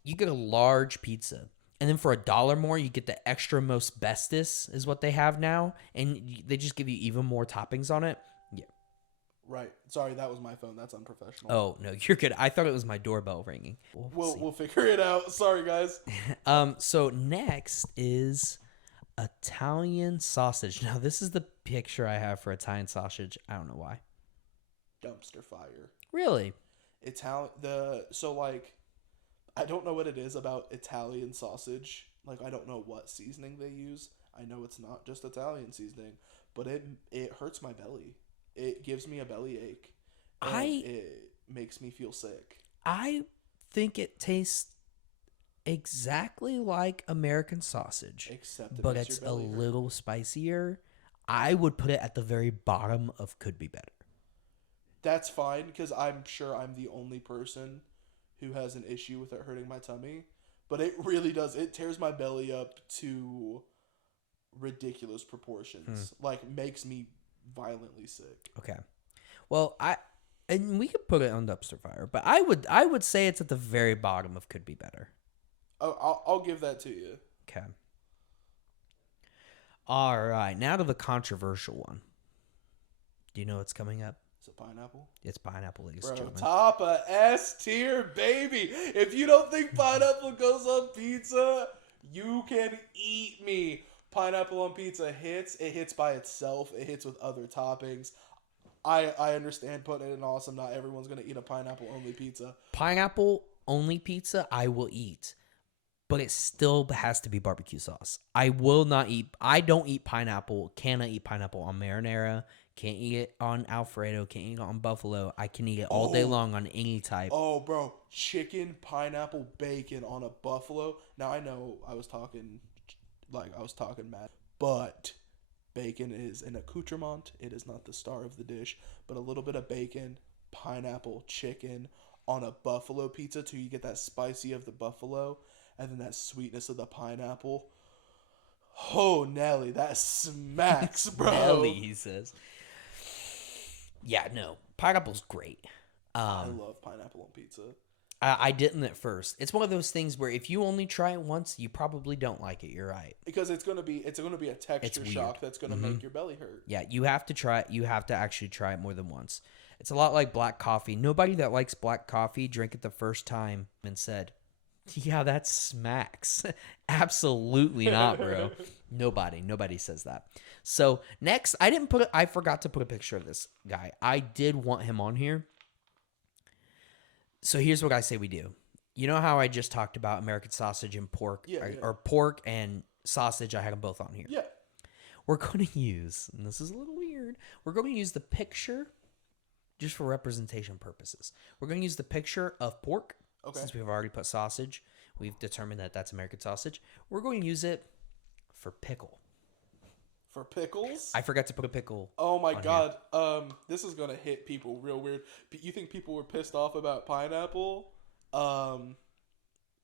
You get a large pizza. And then for $1 more, you get the extra most bestest is what they have now. And they just give you even more toppings on it. Yeah. Right. Sorry, that was my phone. That's unprofessional. Oh, no, you're good. I thought it was my doorbell ringing. We'll figure it out. Sorry, guys. So next is Italian sausage. Now, this is the picture I have for Italian sausage. I don't know why. Dumpster fire. Really? So like I don't know what it is about Italian sausage. Like I don't know what seasoning they use. I know it's not just Italian seasoning, but it hurts my belly. It gives me a belly ache. And it makes me feel sick. I think it tastes exactly like American sausage, Except but it's a little spicier. I would put it at the very bottom of could be better. That's fine because I'm sure I'm the only person who has an issue with it hurting my tummy. But it really does. It tears my belly up to ridiculous proportions. Like makes me violently sick. Okay. Well, and we could put it on dumpster fire, but I would say it's at the very bottom of could be better. Oh, I'll give that to you. Okay. All right, now to the controversial one. Do you know what's coming up? Is it pineapple? It's pineapple, ladies and Bro, gentlemen. top of S tier, baby. If you don't think pineapple goes on pizza, you can eat me. Pineapple on pizza hits. It hits by itself. It hits with other toppings. I understand putting it in awesome. Not everyone's going to eat a pineapple only pizza. Pineapple only pizza I will eat, but it still has to be barbecue sauce. I don't eat pineapple. Cannot eat pineapple on marinara. Can't eat it on Alfredo. Can't eat it on buffalo. I can eat it all day long on any type. Oh, bro. Chicken, pineapple, bacon on a buffalo. Now, I know I was talking mad. But bacon is an accoutrement. It is not the star of the dish. But a little bit of bacon, pineapple, chicken on a buffalo pizza till you get that spicy of the buffalo and then that sweetness of the pineapple. Oh, Nelly, that smacks, bro. Nelly, he says. Yeah, no. Pineapple's great. I love pineapple on pizza. I didn't at first. It's one of those things where if you only try it once, you probably don't like it. You're right. Because it's gonna be a texture shock that's gonna make your belly hurt. Yeah, you have to try it. You have to actually try it more than once. It's a lot like black coffee. Nobody that likes black coffee drank it the first time and said, "Yeah, that smacks." Absolutely not, bro. Nobody says that. So next, I forgot to put a picture of this guy. I did want him on here. So here's what I say we do. You know how I just talked about American sausage and pork, or pork and sausage? I had them both on here. Yeah. We're going to use, and this is a little weird, we're going to use the picture just for representation purposes. We're going to use the picture of pork. Okay. Since we've already put sausage, we've determined that that's American sausage. We're going to use it for pickle. For pickles? I forgot to put a pickle. Oh my god. This is gonna hit people real weird. You think people were pissed off about pineapple?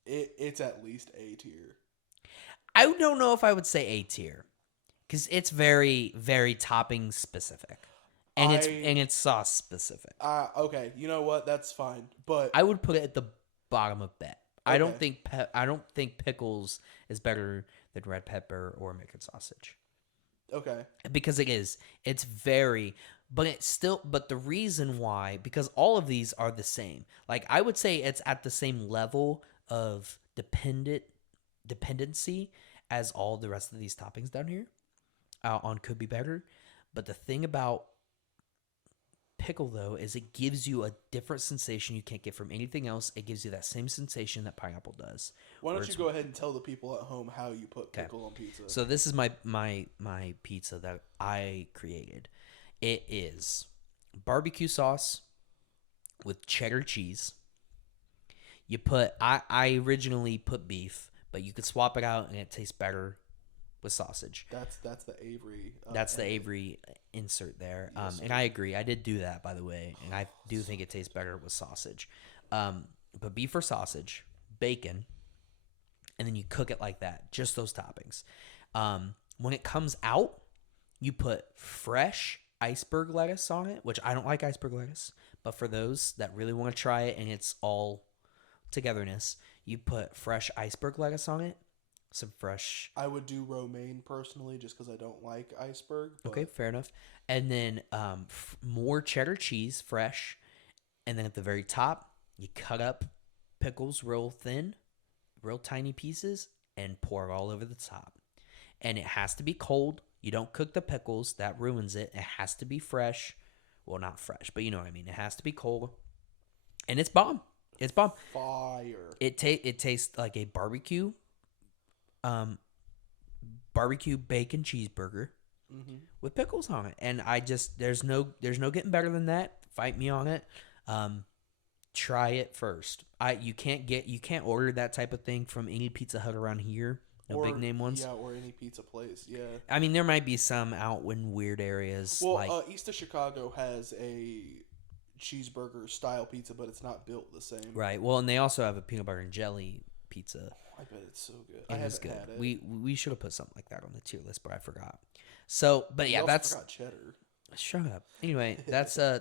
It's at least A tier. I don't know if I would say A tier. because it's very, very topping specific, and I it's sauce specific. okay, you know what? That's fine. But I would put it at the bottom of bet. okay, I don't think pickles is better than red pepper or American sausage okay. because it is. It's very, but it's still. But the reason why, because all of these are the same. Like I would say, it's at the same level of dependency as all the rest of these toppings down here on could be better. But the thing about pickle though is it gives you a different sensation you can't get from anything else. It gives you that same sensation that pineapple does. Why where don't you it's go ahead and tell the people at home how you put okay. pickle on pizza? So this is my pizza that I created. It is barbecue sauce with cheddar cheese. You put I originally put beef, but you could swap it out and it tastes better with sausage. That's the Avery. That's the ending. Avery insert there. Yes, And sir. I agree. I did do that, by the way. And I do think it tastes better with sausage. But beef or sausage, bacon, and then you cook it like that. Just those toppings. When it comes out, you put fresh iceberg lettuce on it, which I don't like iceberg lettuce. But for those that really want to try it and it's all togetherness, you put fresh iceberg lettuce on it. Some fresh. I would do romaine personally, just because I don't like iceberg. But Okay, fair enough. And then more cheddar cheese, fresh. And then at the very top, you cut up pickles real thin, real tiny pieces, and pour it all over the top. And it has to be cold. You don't cook the pickles. That ruins it. It has to be fresh. Well, not fresh, but you know what I mean. It has to be cold. And it's bomb. It's bomb. fire. It tastes like a um, barbecue bacon cheeseburger with pickles on it, and I just there's no getting better than that. Fight me on it. Try it first. You can't order that type of thing from any Pizza Hut around here. No Or big name ones. yeah, or any pizza place. Yeah. I mean, there might be some out in weird areas. Well, like East of Chicago has a cheeseburger style pizza, but it's not built the same. right. Well, and they also have a peanut butter and jelly pizza. I bet it's so good. It I is haven't good. had it. We should have put something like that on the tier list, but I forgot. So, but We yeah, also that's forgot cheddar. shut up. Anyway, that's where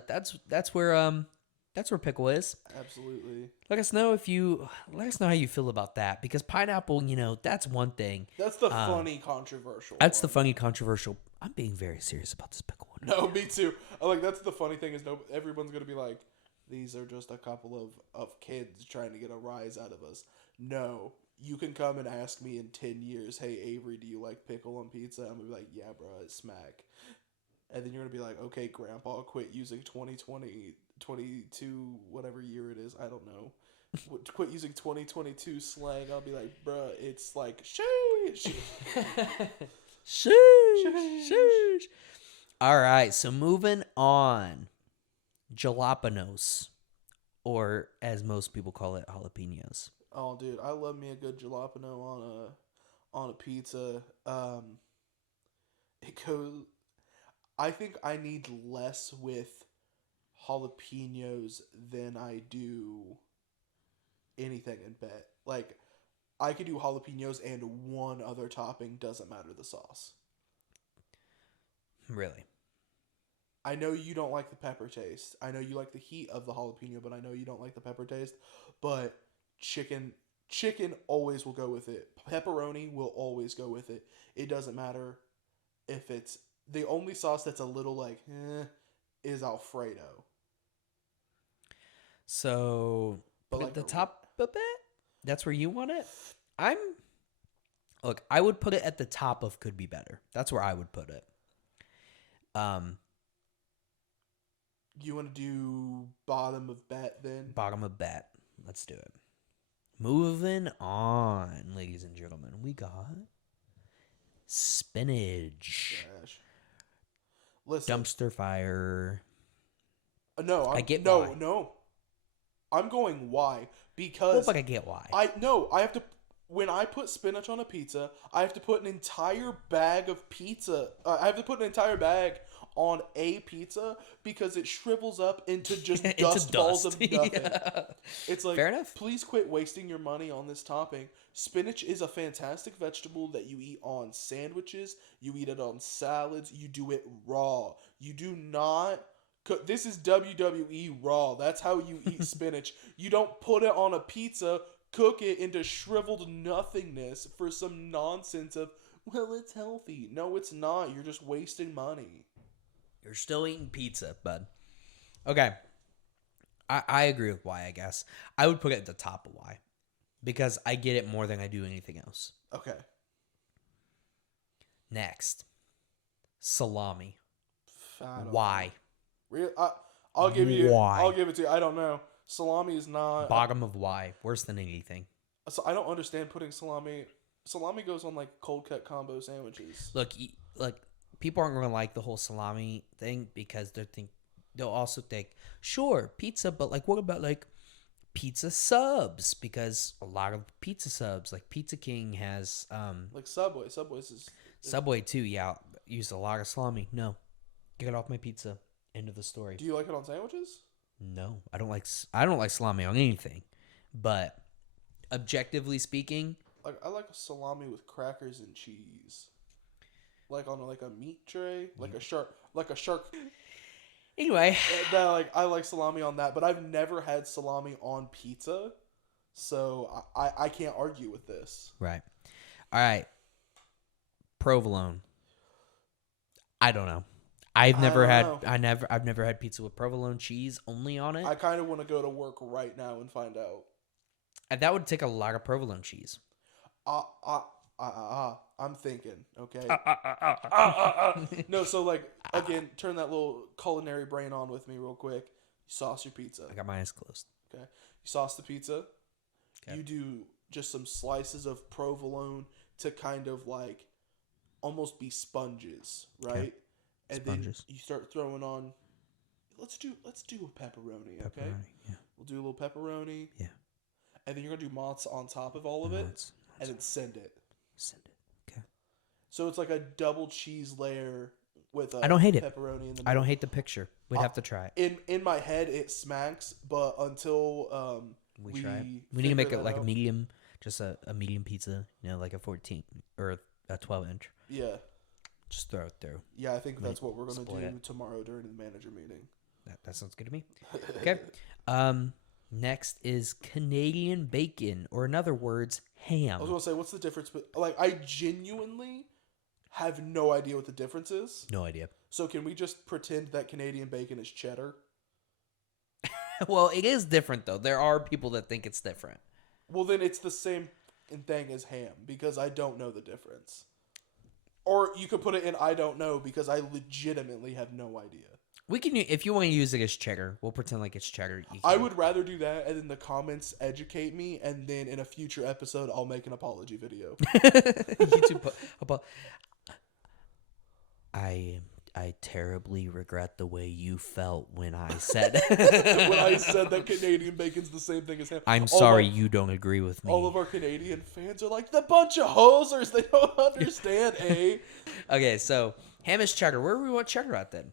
pickle is. Absolutely. Let us know how you feel about that, because pineapple, that's one thing. That's the funny controversial. That's the one. funny controversial. I'm being very serious about this pickle one. No, me too. That's the funny thing is everyone's gonna be like, these are just a couple of kids trying to get a rise out of us. No, you can come and ask me in 10 years, hey Avery, do you like pickle on pizza? I'm gonna be like, yeah, bro, it's smack. And then you're gonna be like, okay, Grandpa, quit using 2020, 22, whatever year it is. I don't know. Quit using 2022 slang. I'll be like, bruh, it's like sheesh. Sheesh. All right, so moving on. Jalapenos, or as most people call it, jalapenos. Oh, dude, I love me a good jalapeno on a pizza. It goes. I think I need less with jalapenos than I do anything in bet. Like, I could do jalapenos and one other topping. Doesn't matter the sauce. Really? I know you don't like the pepper taste. I know you like the heat of the jalapeno, but I know you don't like the pepper taste. But chicken always will go with it. Pepperoni will always go with it. It doesn't matter if it's the only sauce that's a little like is Alfredo. So, But put like it at the a- top a bit? That's where you want it? Look, I would put it at the top of could be better. That's where I would put it. You want to do bottom of bet then? Bottom of bet. Let's do it. Moving on, ladies and gentlemen. We got spinach. Trash. Listen, Dumpster fire. no, I get no, why. no. I'm going why Well, because but I get why. I have to. when I put spinach on a pizza, I have to put an entire bag of pizza. I have to put an entire bag on a pizza because it shrivels up into just Into dust balls dust. of nothing. Yeah. It's like, Fair enough. please quit wasting your money on this topping. Spinach is a fantastic vegetable that you eat on sandwiches, you eat it on salads, you do it raw. You do not cook. This is WWE raw. That's how you eat spinach. You don't put it on a pizza, cook it into shriveled nothingness for some nonsense of, well, it's healthy. No, it's not. You're just wasting money. You're still eating pizza, bud. Okay. I agree with why, I guess. I would put it at the top of why. Because I get it more than I do anything else. Okay. Next. Salami. I don't Why? know. I'll give you. Why? I'll give it to you. I don't know. Salami is not. Bottom of why. Worse than anything. So I don't understand putting salami. Salami goes on like cold cut combo sandwiches. Look, people aren't going to like the whole salami thing because they'll also think, sure, pizza, but like what about like pizza subs? Because a lot of pizza subs, like Pizza King has Like Subway. Subway's Subway too, yeah, used a lot of salami. No. Get it off my pizza. End of the story. Do you like it on sandwiches? No, I don't like salami on anything. But objectively speaking, Like I like salami with crackers and cheese. Like on like a meat tray, like a shark. anyway, That like I like salami on that, but I've never had salami on pizza, so I can't argue with this. right. All right. Provolone. I don't know. I've never had pizza with provolone cheese only on it. I kind of want to go to work right now and find out. And that would take a lot of provolone cheese. I'm thinking, okay. No, so like again, turn that little culinary brain on with me real quick. You sauce your pizza. I got my eyes closed. Okay. You sauce the pizza. Okay. You do just some slices of provolone to kind of like almost be sponges, right? Okay. And Sponges. then you start throwing on. Let's do a pepperoni, okay? Pepperoni, yeah. We'll do a little pepperoni. Yeah. And then you're gonna do mozz on top of all of it, and then send it. Send it. Okay. So it's like a double cheese layer with a I don't hate it. pepperoni in the middle. I don't hate the picture. We'd have to try it. In my head it smacks, but until We try it. We need to make it like a medium, just a medium pizza, like a 14 or a 12-inch. Yeah. Just throw it through. Yeah, I think that's what we're gonna do it. tomorrow during the manager meeting. That sounds good to me. Okay. Next is Canadian bacon, or in other words, ham. I was gonna say, what's the difference? But like, I genuinely have no idea what the difference is. No idea. So can we just pretend that Canadian bacon is cheddar? Well, it is different though. There are people that think it's different. Well, then it's the same thing as ham because I don't know the difference. Or you could put it in I don't know because I legitimately have no idea. We can, if you want to use it as cheddar, we'll pretend like it's cheddar. I would rather do that, and then the comments educate me, and then in a future episode, I'll make an apology video. YouTube. I terribly regret the way you felt when I said When I said that Canadian bacon's the same thing as ham. I'm sorry you don't agree with me. All of our Canadian fans are like, the bunch of hosers, they don't understand, eh? Okay, so ham is cheddar. Where do we want cheddar at then?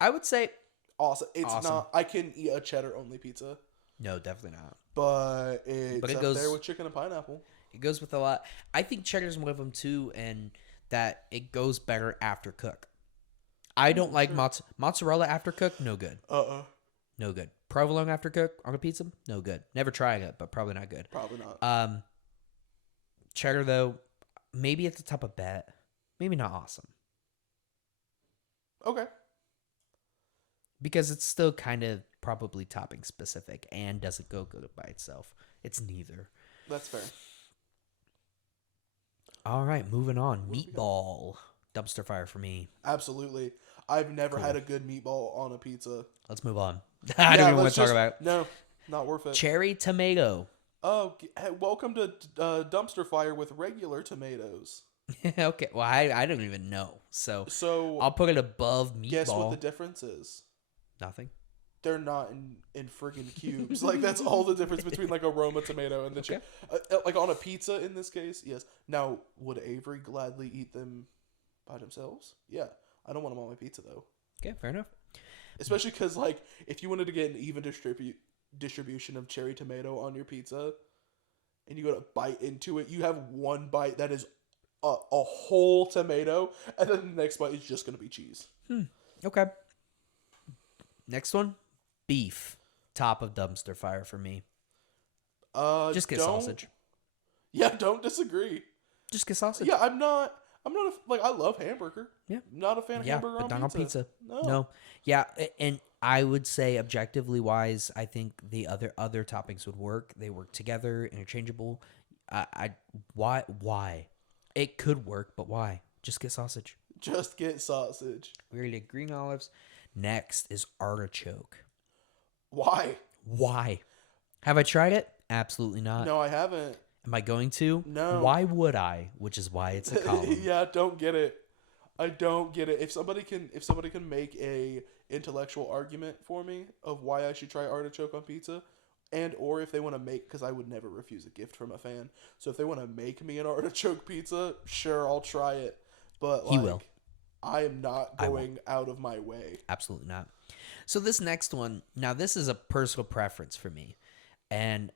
I would say Awesome. It's Awesome. not. I can eat a cheddar-only pizza, no, definitely not. but it's it up goes- there with chicken and pineapple. It goes with a lot. I think cheddar's one of them too, and that it goes better after cook. I don't like mozzarella after cook. No good. No good. Provolone after cook on a pizza. No good. Never tried it, but probably not good. Probably not. Cheddar though, maybe at the top of bet. Maybe not awesome Okay. because it's still kind of probably topping specific and doesn't go good by itself. It's neither. That's fair. All right, moving on. Meatball. Dumpster fire for me. Absolutely. I've never had a good meatball on a pizza. Let's move on. I don't even want to talk about it. No, not worth it. Cherry tomato. Oh, welcome to dumpster fire with regular tomatoes. Okay, well, I don't even know. So So I'll put it above meatball. guess what the difference is? Nothing. they're not in friggin' cubes. Like that's all the difference between like a Roma tomato and the Okay. like on a pizza in this case. Yes. Now, would Avery gladly eat them by themselves? Yeah. I don't want them on my pizza though. Okay, fair enough. Especially because like if you wanted to get an even distribution of cherry tomato on your pizza, and you go to bite into it, you have one bite that is a whole tomato, and then the next bite is just gonna be cheese. Okay. Next one, beef. Top of dumpster fire for me. Just get Don't. sausage. Yeah, don't disagree. Just get sausage. Yeah, I'm not. Like I love hamburger. Yeah. Not a fan of Yeah, hamburger but on not pizza. on pizza. No. No. Yeah, and I would say objectively wise, I think the other toppings would work. They work together, interchangeable. Why? It could work, but why? Just get sausage. Just get sausage. We already did green olives. Next is artichoke. Why? Why? Have I tried it? Absolutely not. No, I haven't. Am I going to? No. Why would I? Which is why it's a column. Yeah, don't get it. I don't get it. If somebody can make a intellectual argument for me of why I should try artichoke on pizza, and or if they want to make, because I would never refuse a gift from a fan. So if they want to make me an artichoke pizza, sure, I'll try it. But He like, will. I am not going out of my way. Absolutely not. So this next one, now this is a personal preference for me. And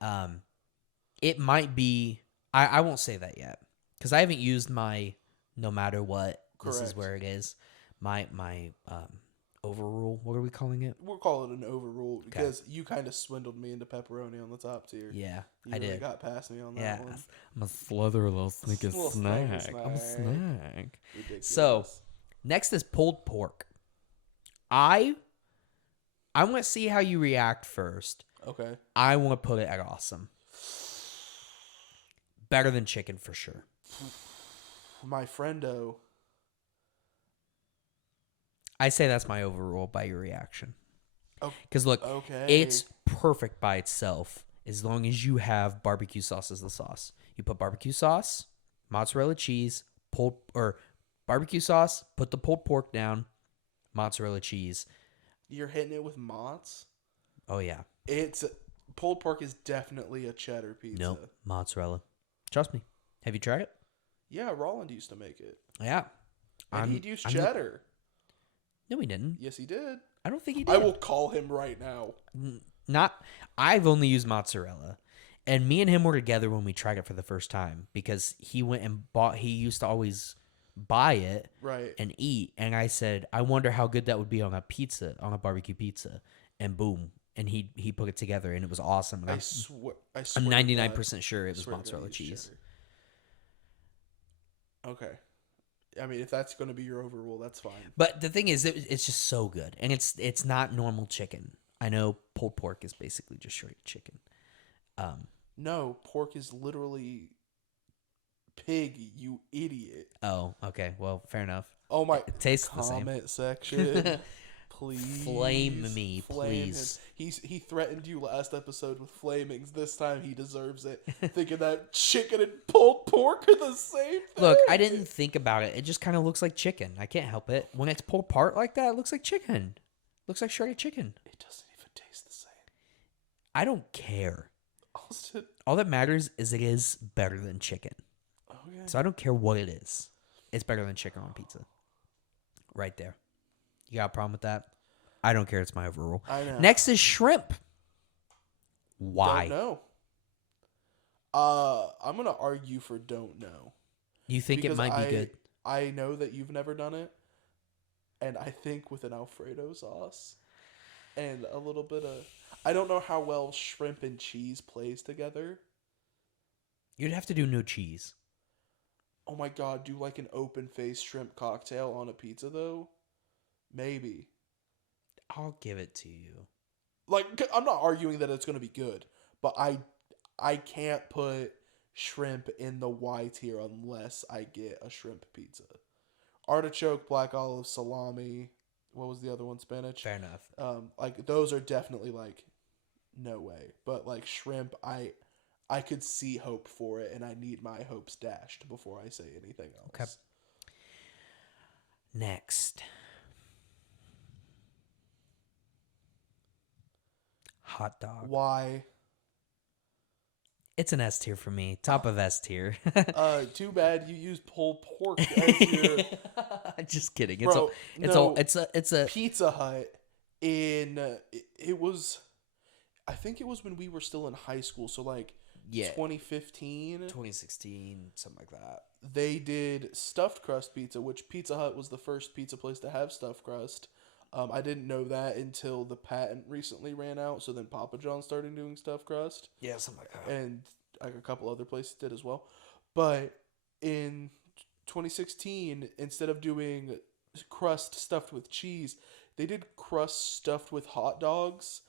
it might be, I won't say that yet. Because I haven't used my no matter what, this is Correct. where it is. My overrule, what are we calling it? We'll call it an overrule because you kind of swindled me into pepperoni on the top tier. Yeah, You I really did. got past me on that Yeah, one. I'm a slither, a little sneaky Little snack. sneaky I'm a snack. snack. Ridiculous. So, next is pulled pork. I want to see how you react first. Okay. I want to put it at awesome. Better than chicken for sure. My friendo. I say that's my overrule by your reaction. Oh, Because look, okay. it's perfect by itself as long as you have barbecue sauce as the sauce. You put barbecue sauce, mozzarella cheese, barbecue sauce, put the pulled pork down, mozzarella cheese. You're hitting it with mozz. Oh yeah. It's pulled pork is definitely a cheddar pizza. Nope, mozzarella. Trust me. Have you tried it? Yeah, Roland used to make it. Yeah. And he'd use cheddar. No, he didn't. Yes, he did. I don't think he did. I will call him right now. I've only used mozzarella. And me and him were together when we tried it for the first time because he went and he used to always buy it Right. and eat. And I said, I wonder how good that would be on a pizza, on a barbecue pizza. And boom. And he put it together and it was awesome. And I swear. I'm 99% sure it was mozzarella cheese. Cheddar. Okay. I mean, if that's going to be your overrule, that's fine. But the thing is, it's just so good. And it's not normal chicken. I know pulled pork is basically just straight chicken. No, pork is literally pig, you idiot. Oh, okay. Well, fair enough. Oh my! It tastes the same. Comment section, please Flame me, Flame please. him. He threatened you last episode with flamings. This time he deserves it. Thinking that chicken and pulled pork are the same thing. Look, I didn't think about it. It just kind of looks like chicken. I can't help it. When it's pulled apart like that, it looks like chicken. Looks like shredded chicken. It doesn't even taste the same. I don't care. Austin. All that matters is it is better than chicken. Okay. So I don't care what it is. It's better than chicken on pizza. Right there. You got a problem with that? I don't care. It's my overrule. I know. Next is shrimp. Why? Don't know. I'm gonna argue for don't know. You think it Because might be good? I know that you've never done it, and I think with an Alfredo sauce and a little bit of, I don't know how well shrimp and cheese plays together. You'd have to do no cheese. Oh my god, do like an open face shrimp cocktail on a pizza though? Maybe. I'll give it to you. Like I'm not arguing that it's gonna be good, but I can't put shrimp in the Y tier unless I get a shrimp pizza. Artichoke, black olive, salami. What was the other one? Spinach. Fair enough. Like those are definitely like no way. But like shrimp, I could see hope for it, and I need my hopes dashed before I say anything else. Okay. Next. hot dog. Why? It's an S tier for me. Top of S tier. Too bad you used pulled pork as your Just kidding. bro. No, It's a Pizza Hut in it was. I think it was when we were still in high school, so like yeah, 2015. 2016, something like that. They did stuffed crust pizza, which Pizza Hut was the first pizza place to have stuffed crust. I didn't know that until the patent recently ran out. So then Papa John started doing stuffed crust, Yeah, something like that. and like a couple other places did as well. But in 2016, instead of doing crust stuffed with cheese, they did crust stuffed with hot dogs.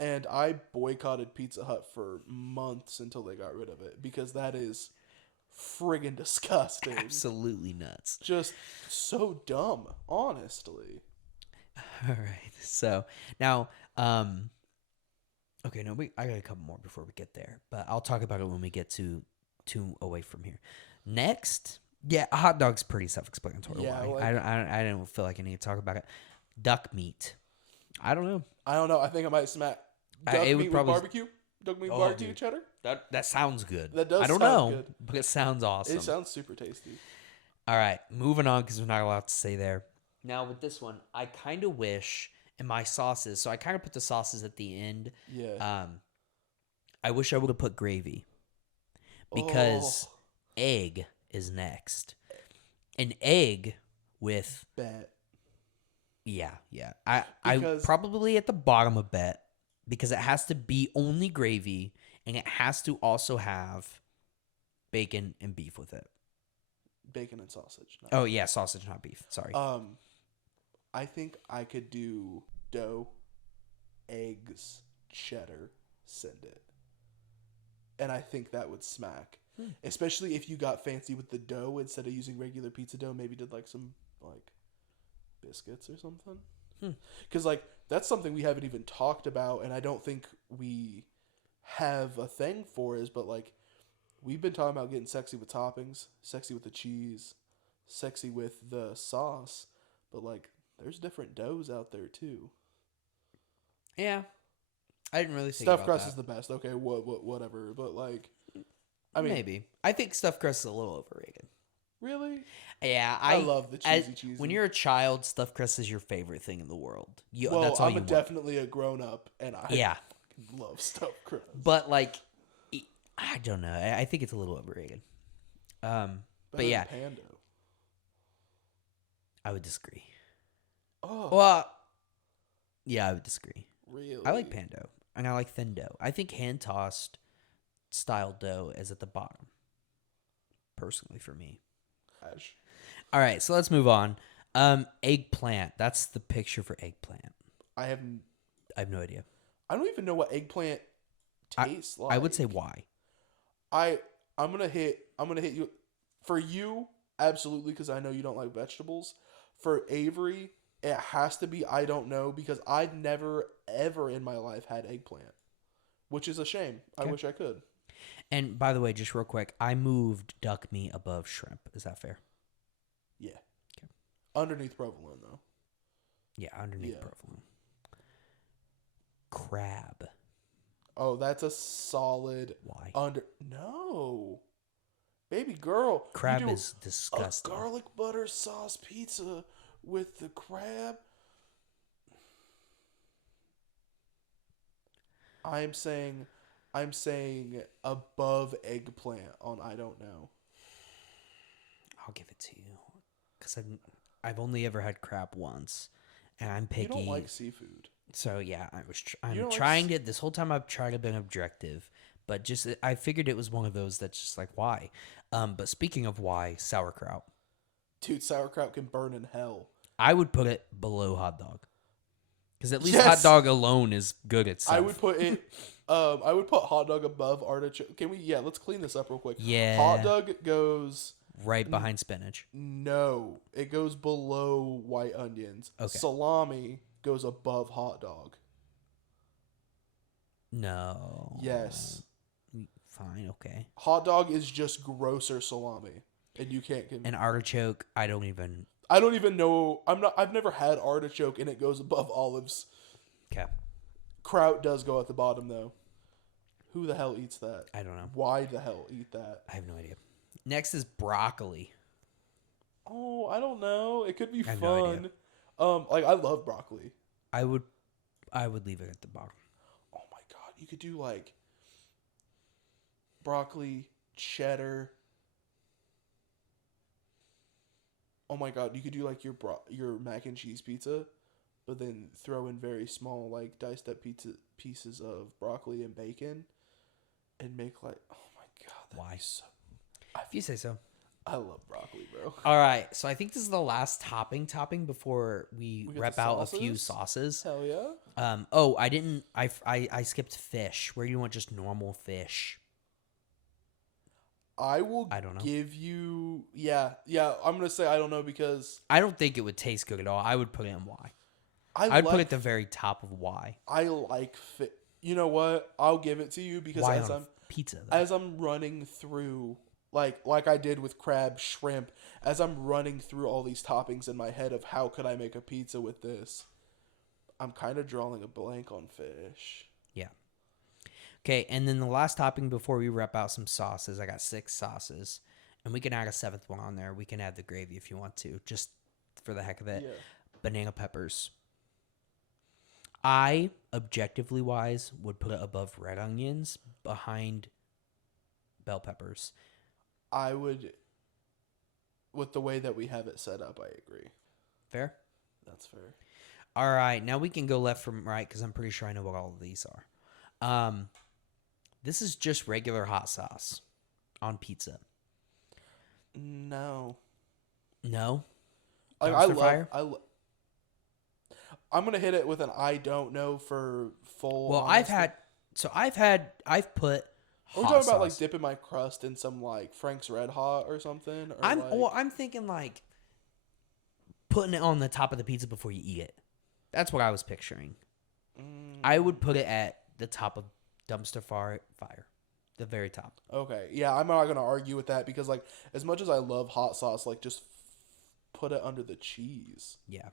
And I boycotted Pizza Hut for months until they got rid of it because that is friggin' disgusting. Absolutely nuts. Just so dumb, honestly. All right. So now, okay, no, I got a couple more before we get there, but I'll talk about it when we get to away from here. Next, yeah, a hot dog's pretty self-explanatory. Yeah, Why? like- I don't feel like I need to talk about it. Duck meat. I don't know. I don't know. I think I might smack duck It would meat probably- with barbecue. Duck meat with Oh, barbecue dude. cheddar. That sounds good. That does I don't sound know, good. but it sounds awesome. It sounds super tasty. All right, moving on because we're not allowed to say there. Now with this one, I kind of wish in my sauces. So I kind of put the sauces at the end. Yeah. I wish I would have put gravy because Oh, egg is next. An egg with bet. yeah. I Because- probably at the bottom of bet because it has to be only gravy and it has to also have bacon and beef with it. Bacon and sausage. not- Oh yeah, sausage, not beef. Sorry. I think I could do dough, eggs, cheddar, send it. And I think that would smack. Especially if you got fancy with the dough instead of using regular pizza dough, maybe did like some like biscuits or something. Cuz like that's something we haven't even talked about and I don't think we have a thing for is but like we've been talking about getting sexy with toppings, sexy with the cheese, sexy with the sauce, but like there's different doughs out there too. Yeah, I didn't really think Stuffed about crust that. is the best. Okay, whatever. But like, I mean, Maybe I think stuffed crust is a little overrated. really, Yeah, I love the cheesy. When you're a child, stuffed crust is your favorite thing in the world. well, That's all I'm you want. definitely a grown up, and I Yeah, love stuffed crust. but like, I don't know. I think it's a little overrated. Better But than yeah, Pando. I would disagree. Oh, Well, yeah, I would disagree. really? I like pando and I like thin dough. I think hand tossed style dough is at the bottom. Personally, for me. Ash. All right, so let's move on. Eggplant. That's the picture for eggplant. I have. I have no idea. I don't even know what eggplant tastes like. I would say why. I'm gonna hit you for you absolutely because I know you don't like vegetables. For Avery, it has to be I don't know because I've never ever in my life had eggplant, which is a shame. Okay. I wish I could. And by the way, just real quick, I moved duck meat above shrimp. Is that fair? Yeah. Okay. Underneath provolone though. Yeah, underneath Yeah. provolone. Crab. Oh, that's a solid Why? no. Baby girl, you Crab do is a disgusting. garlic butter sauce pizza with the crab. I'm saying above eggplant on I don't know. I'll give it to you because I've only ever had crab once, and I'm You picky. don't like seafood. So yeah, You I'm don't like trying to. This whole time I've tried to be objective, but just I figured it was one of those that's just like why. But speaking of why, sauerkraut. Dude, sauerkraut can burn in hell. I would put it below hot dog. Because at least Yes! hot dog alone is good itself. I would put it I would put hot dog above artichoke. Can we let's clean this up real quick. Yeah. Hot dog goes right behind spinach. no. It goes below white onions. Okay. Salami goes above hot dog. No. Yes. Fine, okay. Hot dog is just grosser salami. And you can't An artichoke, I don't even. I don't even know I've never had artichoke and it goes above olives. Okay. Kraut does go at the bottom though. Who the hell eats that? I don't know. Why the hell eat that? I have no idea. Next is broccoli. Oh, I don't know. It could be I have no idea. fun. Like I love broccoli. I would leave it at the bottom. Oh my god, you could do like broccoli, cheddar. Oh my god, you could do like your mac and cheese pizza, but then throw in very small like diced up pieces of broccoli and bacon, and make like oh my god. Why? So, If you say so. I love broccoli, bro. All right, so I think this is the last topping before we We get rep the out a few sauces? sauces. Hell yeah. Oh, I didn't. I skipped fish. Where do you want just normal fish? I will I don't know. give you yeah. I'm gonna say I don't know because I don't think it would taste good at all. I would put it in Y. I I'd like put it at the very top of Y. I like fit. You know what? I'll give it to you because Y on pizza. Though. as I'm running through like I did with crab, shrimp, as I'm running through all these toppings in my head of how could I make a pizza with this, I'm kind of drawing a blank on fish. Yeah. Okay, and then the last topping before we rep out some sauces, I got 6 sauces, and we can add a 7th one on there. We can add the gravy if you want to, just for the heck of it. Yeah. Banana peppers. I, objectively wise, would put it above red onions, behind bell peppers. I would, with the way that we have it set up, I agree. Fair? That's fair. All right, now we can go left from right because I'm pretty sure I know what all of these are. This is just regular hot sauce on pizza. No. No? Like Dumpster fire? I'm gonna hit it with an I don't know for full. Well, honesty. I've put Are we hot talking about like sauce. dipping my crust in some like Frank's Red Hot or something? Or I'm thinking like putting it on the top of the pizza before you eat it. That's what I was picturing. I would put it at the top of dumpster fire, the very top. Okay, yeah, I'm not gonna argue with that because like as much as I love hot sauce, like just put it under the cheese. Yeah,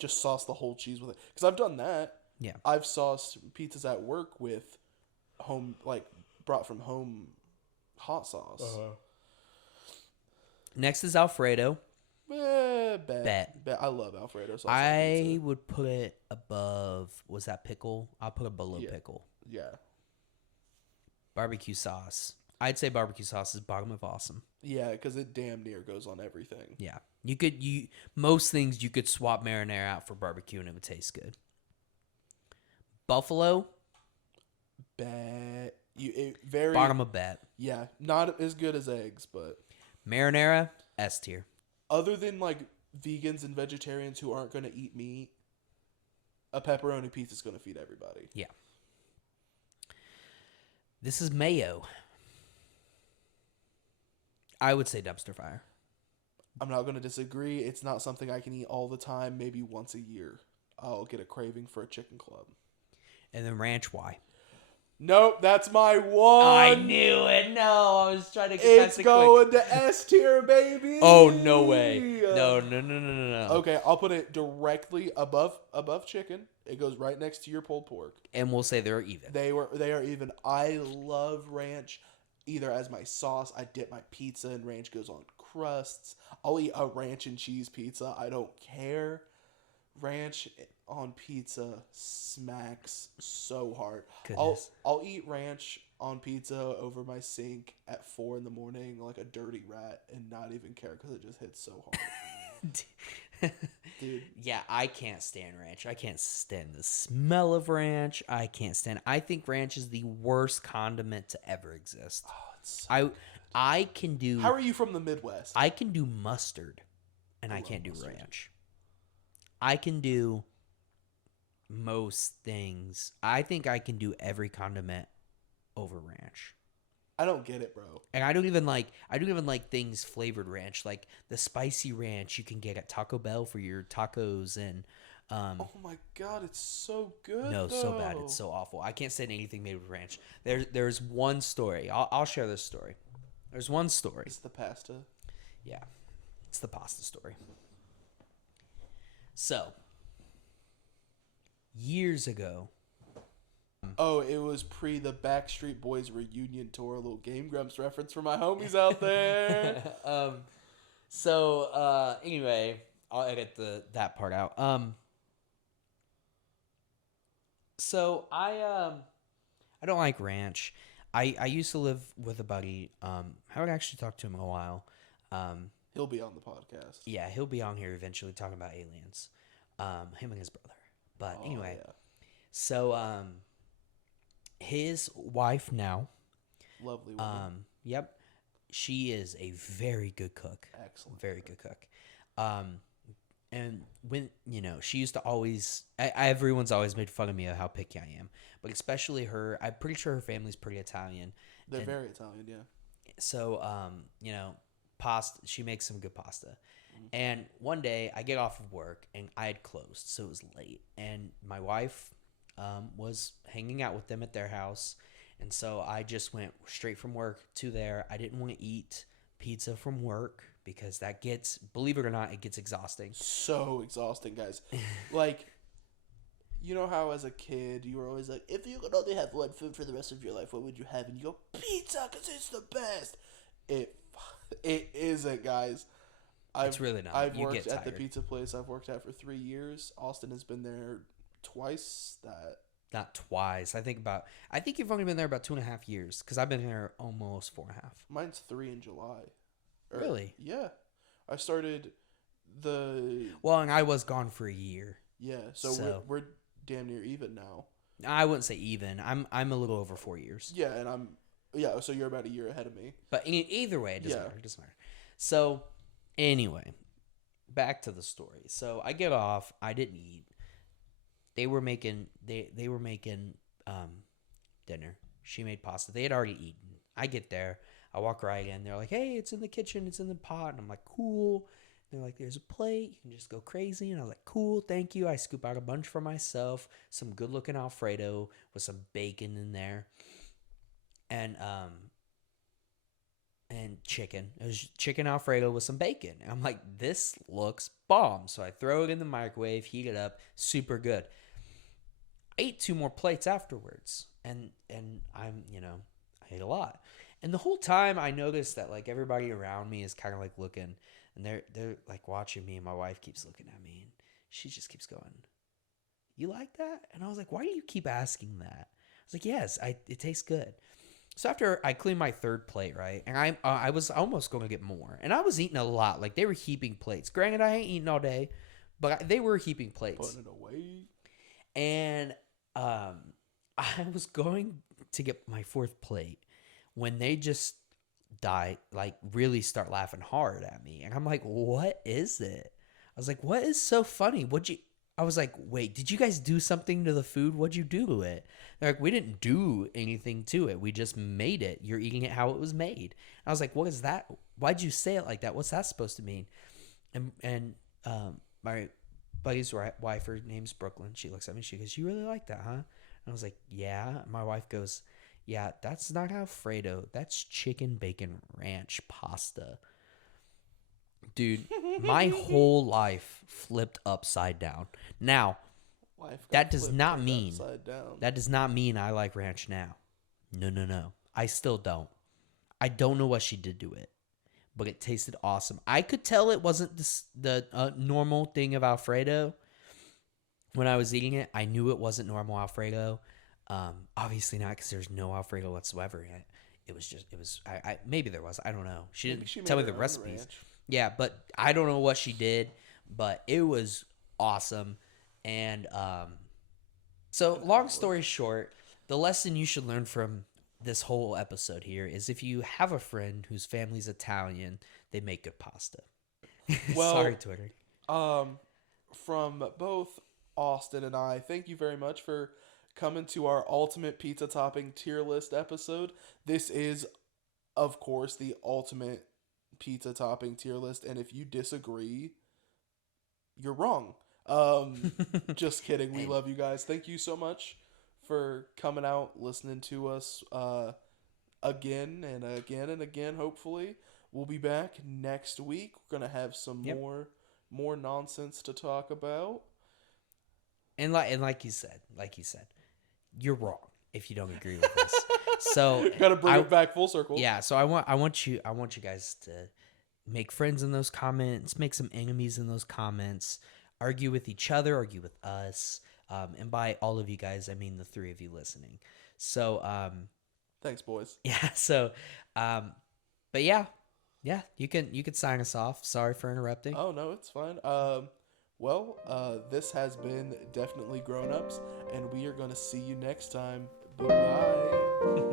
Just sauce the whole cheese with it because I've done that. yeah. I've sauced pizzas at work with home like brought from home hot sauce. Next is Alfredo. Bet. I love Alfredo sauce. On I pizza. would put it above. Was that pickle? I'll put it below pickle. Yeah. Barbecue sauce. I'd say barbecue sauce is bottom of awesome. Yeah, because it damn near goes on everything. Yeah, most things you could swap marinara out for barbecue and it would taste good. Buffalo. Bet. Very Bottom of bet. Yeah, not as good as eggs, but Marinara, S tier. other than like vegans and vegetarians who aren't going to eat meat, a pepperoni pizza is going to feed everybody. Yeah. This is mayo. I would say dumpster fire. I'm not going to disagree. It's not something I can eat all the time. Maybe once a year, I'll get a craving for a chicken club. And then ranch, why? Nope, that's my one. I knew it. No, I was trying to get It's that going to S tier, baby. Oh, no way. No. Okay, I'll put it directly above chicken. It goes right next to your pulled pork. And we'll say they're even. They are even. I love ranch, either as my sauce. I dip my pizza and ranch goes on crusts. I'll eat a ranch and cheese pizza. I don't care. Ranch on pizza smacks so hard. Goodness. I'll eat ranch on pizza over my sink at 4 a.m. like a dirty rat and not even care because it just hits so hard. Dude. Yeah, I can't stand ranch. I can't stand the smell of ranch. I think ranch is the worst condiment to ever exist. Oh, it's so I can do. How are you from the Midwest? I can do mustard, and I can't do mustard. ranch. I can do most things. I think I can do every condiment over ranch. I don't get it, bro. And I don't even like things flavored ranch, like the spicy ranch you can get at Taco Bell for your tacos and Oh my god, it's so good. no, so bad. It's so awful. I can't stand anything made with ranch. There's one story. I'll share this story. There's one story. It's the pasta. Yeah. It's the pasta story. So, years ago, Oh, it was pre the Backstreet Boys reunion tour. A little Game Grumps reference for my homies out there. Anyway, I'll edit that part out. I don't like ranch. I used to live with a buddy. I haven't actually talked to him in a while. He'll be on the podcast. Yeah, he'll be on here eventually talking about aliens. Him and his brother. But Oh, anyway, yeah. so his wife now, Lovely woman. yep, she is a very good cook. Excellent. Very good cook. And when she used to always, everyone's always made fun of me of how picky I am, but especially her. I'm pretty sure her family's pretty Italian. They're and very Italian, yeah. So, pasta. She makes some good pasta. And one day I get off of work and I had closed, so it was late. And my wife was hanging out with them at their house, and so I just went straight from work to there. I didn't want to eat pizza from work because that gets, believe it or not, it gets exhausting. So exhausting, guys. Like, you know how as a kid you were always like, if you could only have one food for the rest of your life, what would you have? And you go, pizza, because it's the best. It isn't, guys. It's really not. I've You worked get at the tired. pizza place I've worked at for 3 years. Austin has been there twice. Not twice. I think you've only been there about 2.5 years because I've been there almost 4.5. Mine's 3 in July. Really? Yeah. I started the... Well, and I was gone for a year. Yeah, so we're damn near even now. I wouldn't say even. I'm a little over 4 years. Yeah, and yeah, so you're about a year ahead of me. But either way, it doesn't Yeah. matter. It doesn't matter. So, anyway, back to the story. So I get off. I didn't eat. They were making dinner. She made pasta. They had already eaten. I get there. I walk right in. They're like, "Hey, it's in the kitchen. It's in the pot." And I'm like, "Cool." They're like, "There's a plate. You can just go crazy." And I was like, "Cool, thank you." I scoop out a bunch for myself. Some good looking Alfredo with some bacon in there. And chicken. It was chicken Alfredo with some bacon. And I'm like, this looks bomb. So I throw it in the microwave, heat it up, super good. I ate 2 more plates afterwards. And I'm, I ate a lot. And the whole time I noticed that like everybody around me is kind of like looking, and they're like watching me, and my wife keeps looking at me, and she just keeps going, "You like that?" And I was like, "Why do you keep asking that?" I was like, "Yes, it tastes good." So after I cleaned my 3rd plate, right, and I was almost going to get more, and I was eating a lot. Like they were heaping plates. Granted, I ain't eating all day, but they were heaping plates. Putting it away. And I was going to get my 4th plate when they just really start laughing hard at me, and I'm like, "What is it?" I was like, "What is so funny? I was like, "Wait, did you guys do something to the food? What'd you do to it?" They're like, "We didn't do anything to it. We just made it. You're eating it how it was made." I was like, "What is that? Why'd you say it like that? What's that supposed to mean?" And my buddy's wife, her name's Brooklyn. She looks at me. She goes, "You really like that, huh?" And I was like, "Yeah." My wife goes, "Yeah, that's not Alfredo. That's chicken bacon ranch pasta." Dude, my whole life flipped upside down. Now, Life got that does flipped not turned mean upside down. I like ranch now. No. I still don't. I don't know what she did to it, but it tasted awesome. I could tell it wasn't the normal thing of Alfredo. When I was eating it, I knew it wasn't normal Alfredo. Obviously not, because there's no Alfredo whatsoever in it. It was. Maybe there was. I don't know. She Maybe didn't she tell me made the her own recipes. ranch. Yeah, but I don't know what she did, but it was awesome. And so long story short, the lesson you should learn from this whole episode here is if you have a friend whose family's Italian, they make good pasta. Well, Sorry, Twitter. From both Austin and I, thank you very much for coming to our ultimate pizza topping tier list episode. This is, of course, the ultimate pizza topping tier list, and if you disagree, you're wrong. Just kidding. We love you guys. Thank you so much for coming out, listening to us again and again and again. Hopefully, we'll be back next week. We're gonna have some more nonsense to talk about. And like you said, you're wrong. if you don't agree with us. So Gotta bring it back full circle. yeah, so I want you guys to make friends in those comments, make some enemies in those comments, argue with each other, argue with us. And by all of you guys, I mean the three of you listening. So Thanks, boys. yeah, so but yeah, you can sign us off. Sorry for interrupting. Oh no, it's fine. This has been Definitely Grown Ups, and we are gonna see you next time. Bye bye.